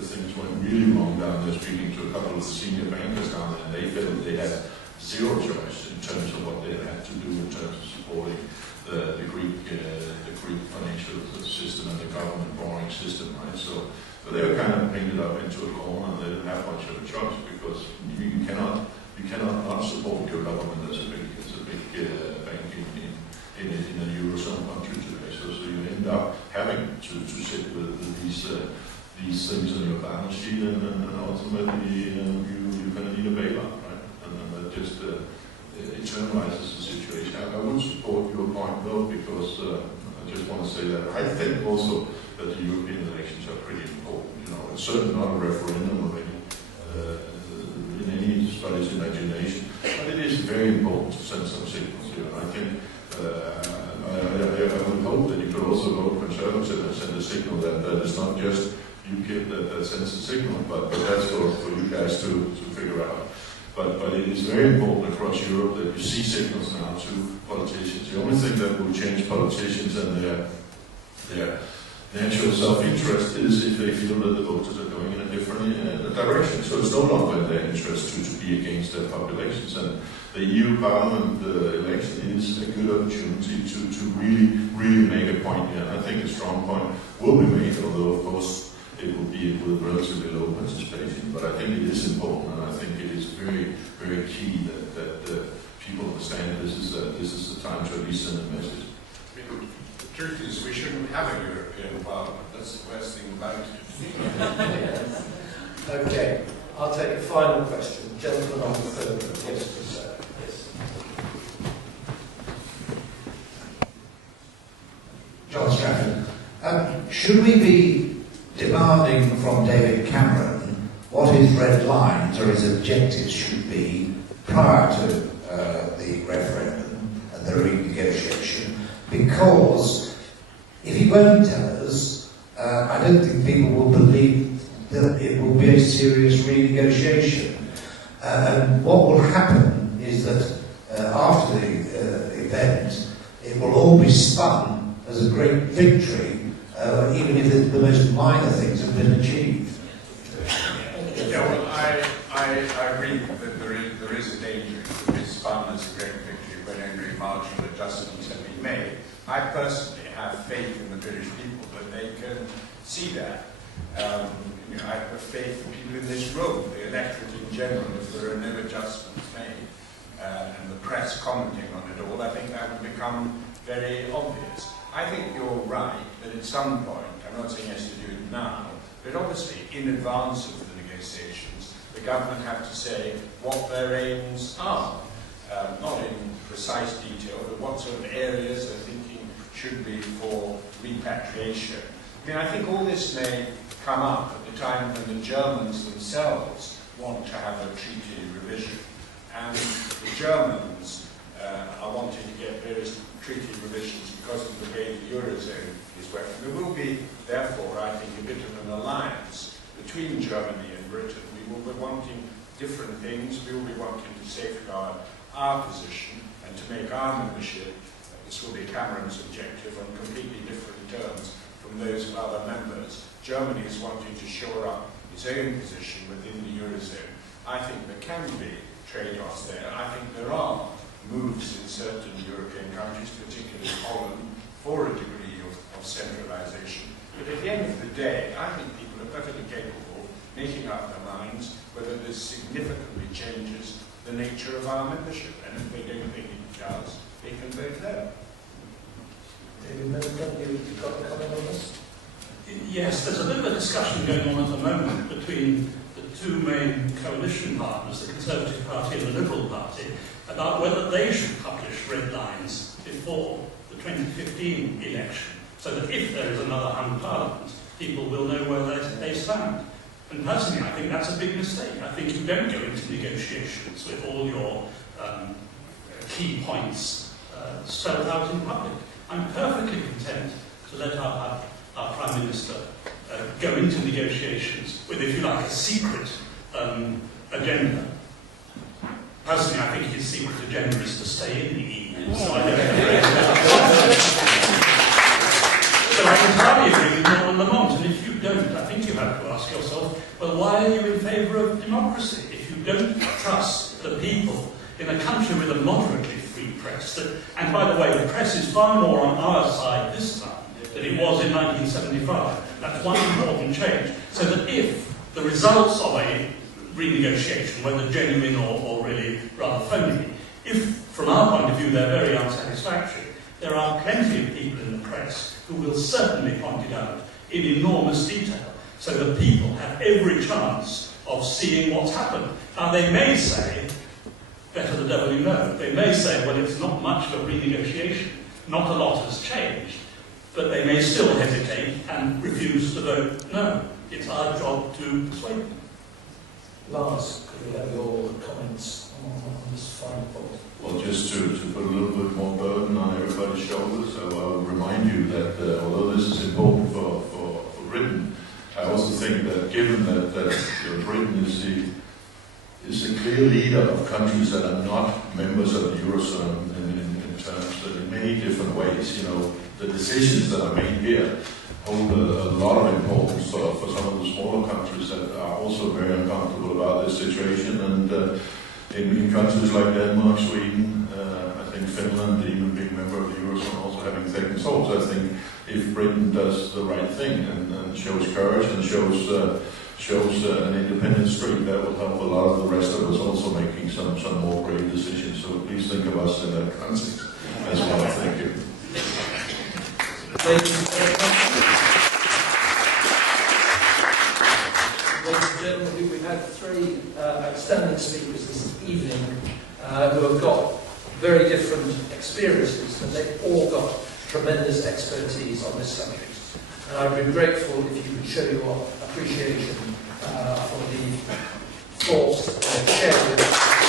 things went really wrong down there, speaking to a couple of the senior bankers down there, and they felt they had zero choice in terms of what they had to do in terms of supporting the Greek financial system and the government borrowing system, right? So they were kind of painted up into a corner, and they didn't have much of a choice because you cannot not support your government as a big bank in a eurozone country today. So you end up having to sit with these things on your balance sheet, and ultimately you're going to need a bailout, right? And that just eternalizes the situation. I would support your point though, because I just want to say that I think also that the European elections are pretty important. You know, it's certainly not a referendum of in anybody's imagination, but it is very important to send some signals here. I think I would hope that you could also vote Conservative and send a signal that it's not just UKIP that sends a signal, but that's for you guys to figure out. But it is very important across Europe that you see signals now to politicians. The only thing that will change politicians and their natural self-interest is if they feel that the voters are going in a different direction. So it's no longer in their interest to be against their populations. And the EU Parliament election is a good opportunity to really make a point here. And I think a strong point will be made, although of course it will be with relatively low participation. But I think it is important, and I think it is very, very key that people understand this is the time to at least send a message. The truth is, we shouldn't have a European Parliament. That's the worst thing about it. Okay, I'll take a final question. Gentleman on the third. Yes, sir. Yes. John Stratton. Should we be demanding from David Cameron what his red lines or his objectives should be prior to the referendum and the renegotiation? Because if he won't tell us, I don't think people will believe that it will be a serious renegotiation. And what will happen is that after the event, it will all be spun as a great victory, even if the most minor things have been achieved. Yeah, well, I agree that there is a danger to be spun as a great victory when only marginal adjustments have been made. I personally have faith in the British people that they can see that. I have faith in people in this room, the electorate in general, if there are no adjustments made, and the press commenting on it all, I think that would become very obvious. I think you're right that at some point, I'm not saying he has to do it now, but obviously in advance of the negotiations, the government have to say what their aims are. Not in precise detail, but what sort of areas they're thinking should be for repatriation. I mean, I think all this may come up at the time when the Germans themselves want to have a treaty revision. And the Germans are wanting to get various treaty revisions because of the way the Eurozone is working. There will be, therefore, I think, a bit of an alliance between Germany and Britain. We will be wanting different things. We will be wanting to safeguard our position and to make our membership, this will be Cameron's objective, on completely different terms from those of other members. Germany is wanting to shore up its own position within the Eurozone. I think there can be trade-offs there. I think there are moves in certain European countries, particularly Holland, for a degree of centralisation. But at the end of the day, I think people are perfectly capable of making up their minds whether this significantly changes the nature of our membership. And if they don't think it does, they can vote no. David Myddelton, you've got a comment on this? Yes, there's a bit of a discussion going on at the moment between the two main coalition partners, the Conservative Party and the Liberal Party, about whether they should publish red lines before the 2015 election, so that if there is another hung parliament, people will know where they stand. And personally, I think that's a big mistake. I think you don't go into negotiations with all your key points spelled out in public. I'm perfectly content to let our Prime Minister go into negotiations with, if you like, a secret agenda. Personally, I think his secret agenda is to stay in the EU, so I don't So I entirely agree with Norman Lamont, and if you don't, I think you have to ask yourself, well, why are you in favour of democracy? If you don't trust the people in a country with a moderately free press, and by the way, the press is far more on our side this time than it was in 1975. That's one important change. So that if the results of a renegotiation, whether genuine or really rather phony, if from our point of view they're very unsatisfactory, there are plenty of people in the press who will certainly point it out in enormous detail, so that people have every chance of seeing what's happened. Now they may say, better the devil you know, they may say, well, it's not much of a renegotiation, not a lot has changed, but they may still hesitate and refuse to vote no. It's our job to persuade them. Lars, could we have your comments on this final point? Well, just to put a little bit more burden on everybody's shoulders, I will remind you that although this is important for Britain, I also think that given that Britain is the clear leader of countries that are not members of the Eurozone in terms of in many different ways, you know, the decisions that are made here hold a lot of importance for some of the smaller countries that are also very uncomfortable about this situation. And in countries like Denmark, Sweden, I think Finland, even being a member of the Eurozone, also having taken thoughts, I think if Britain does the right thing and shows courage and shows an independent streak, that will help a lot of the rest of us also making some more brave decisions. So please think of us in that context as well. Thank you. Ladies and gentlemen, we've had three outstanding speakers this evening who have got very different experiences, and they've all got tremendous expertise on this subject. And I'd be grateful if you could show your appreciation for the thoughts that they've shared with us.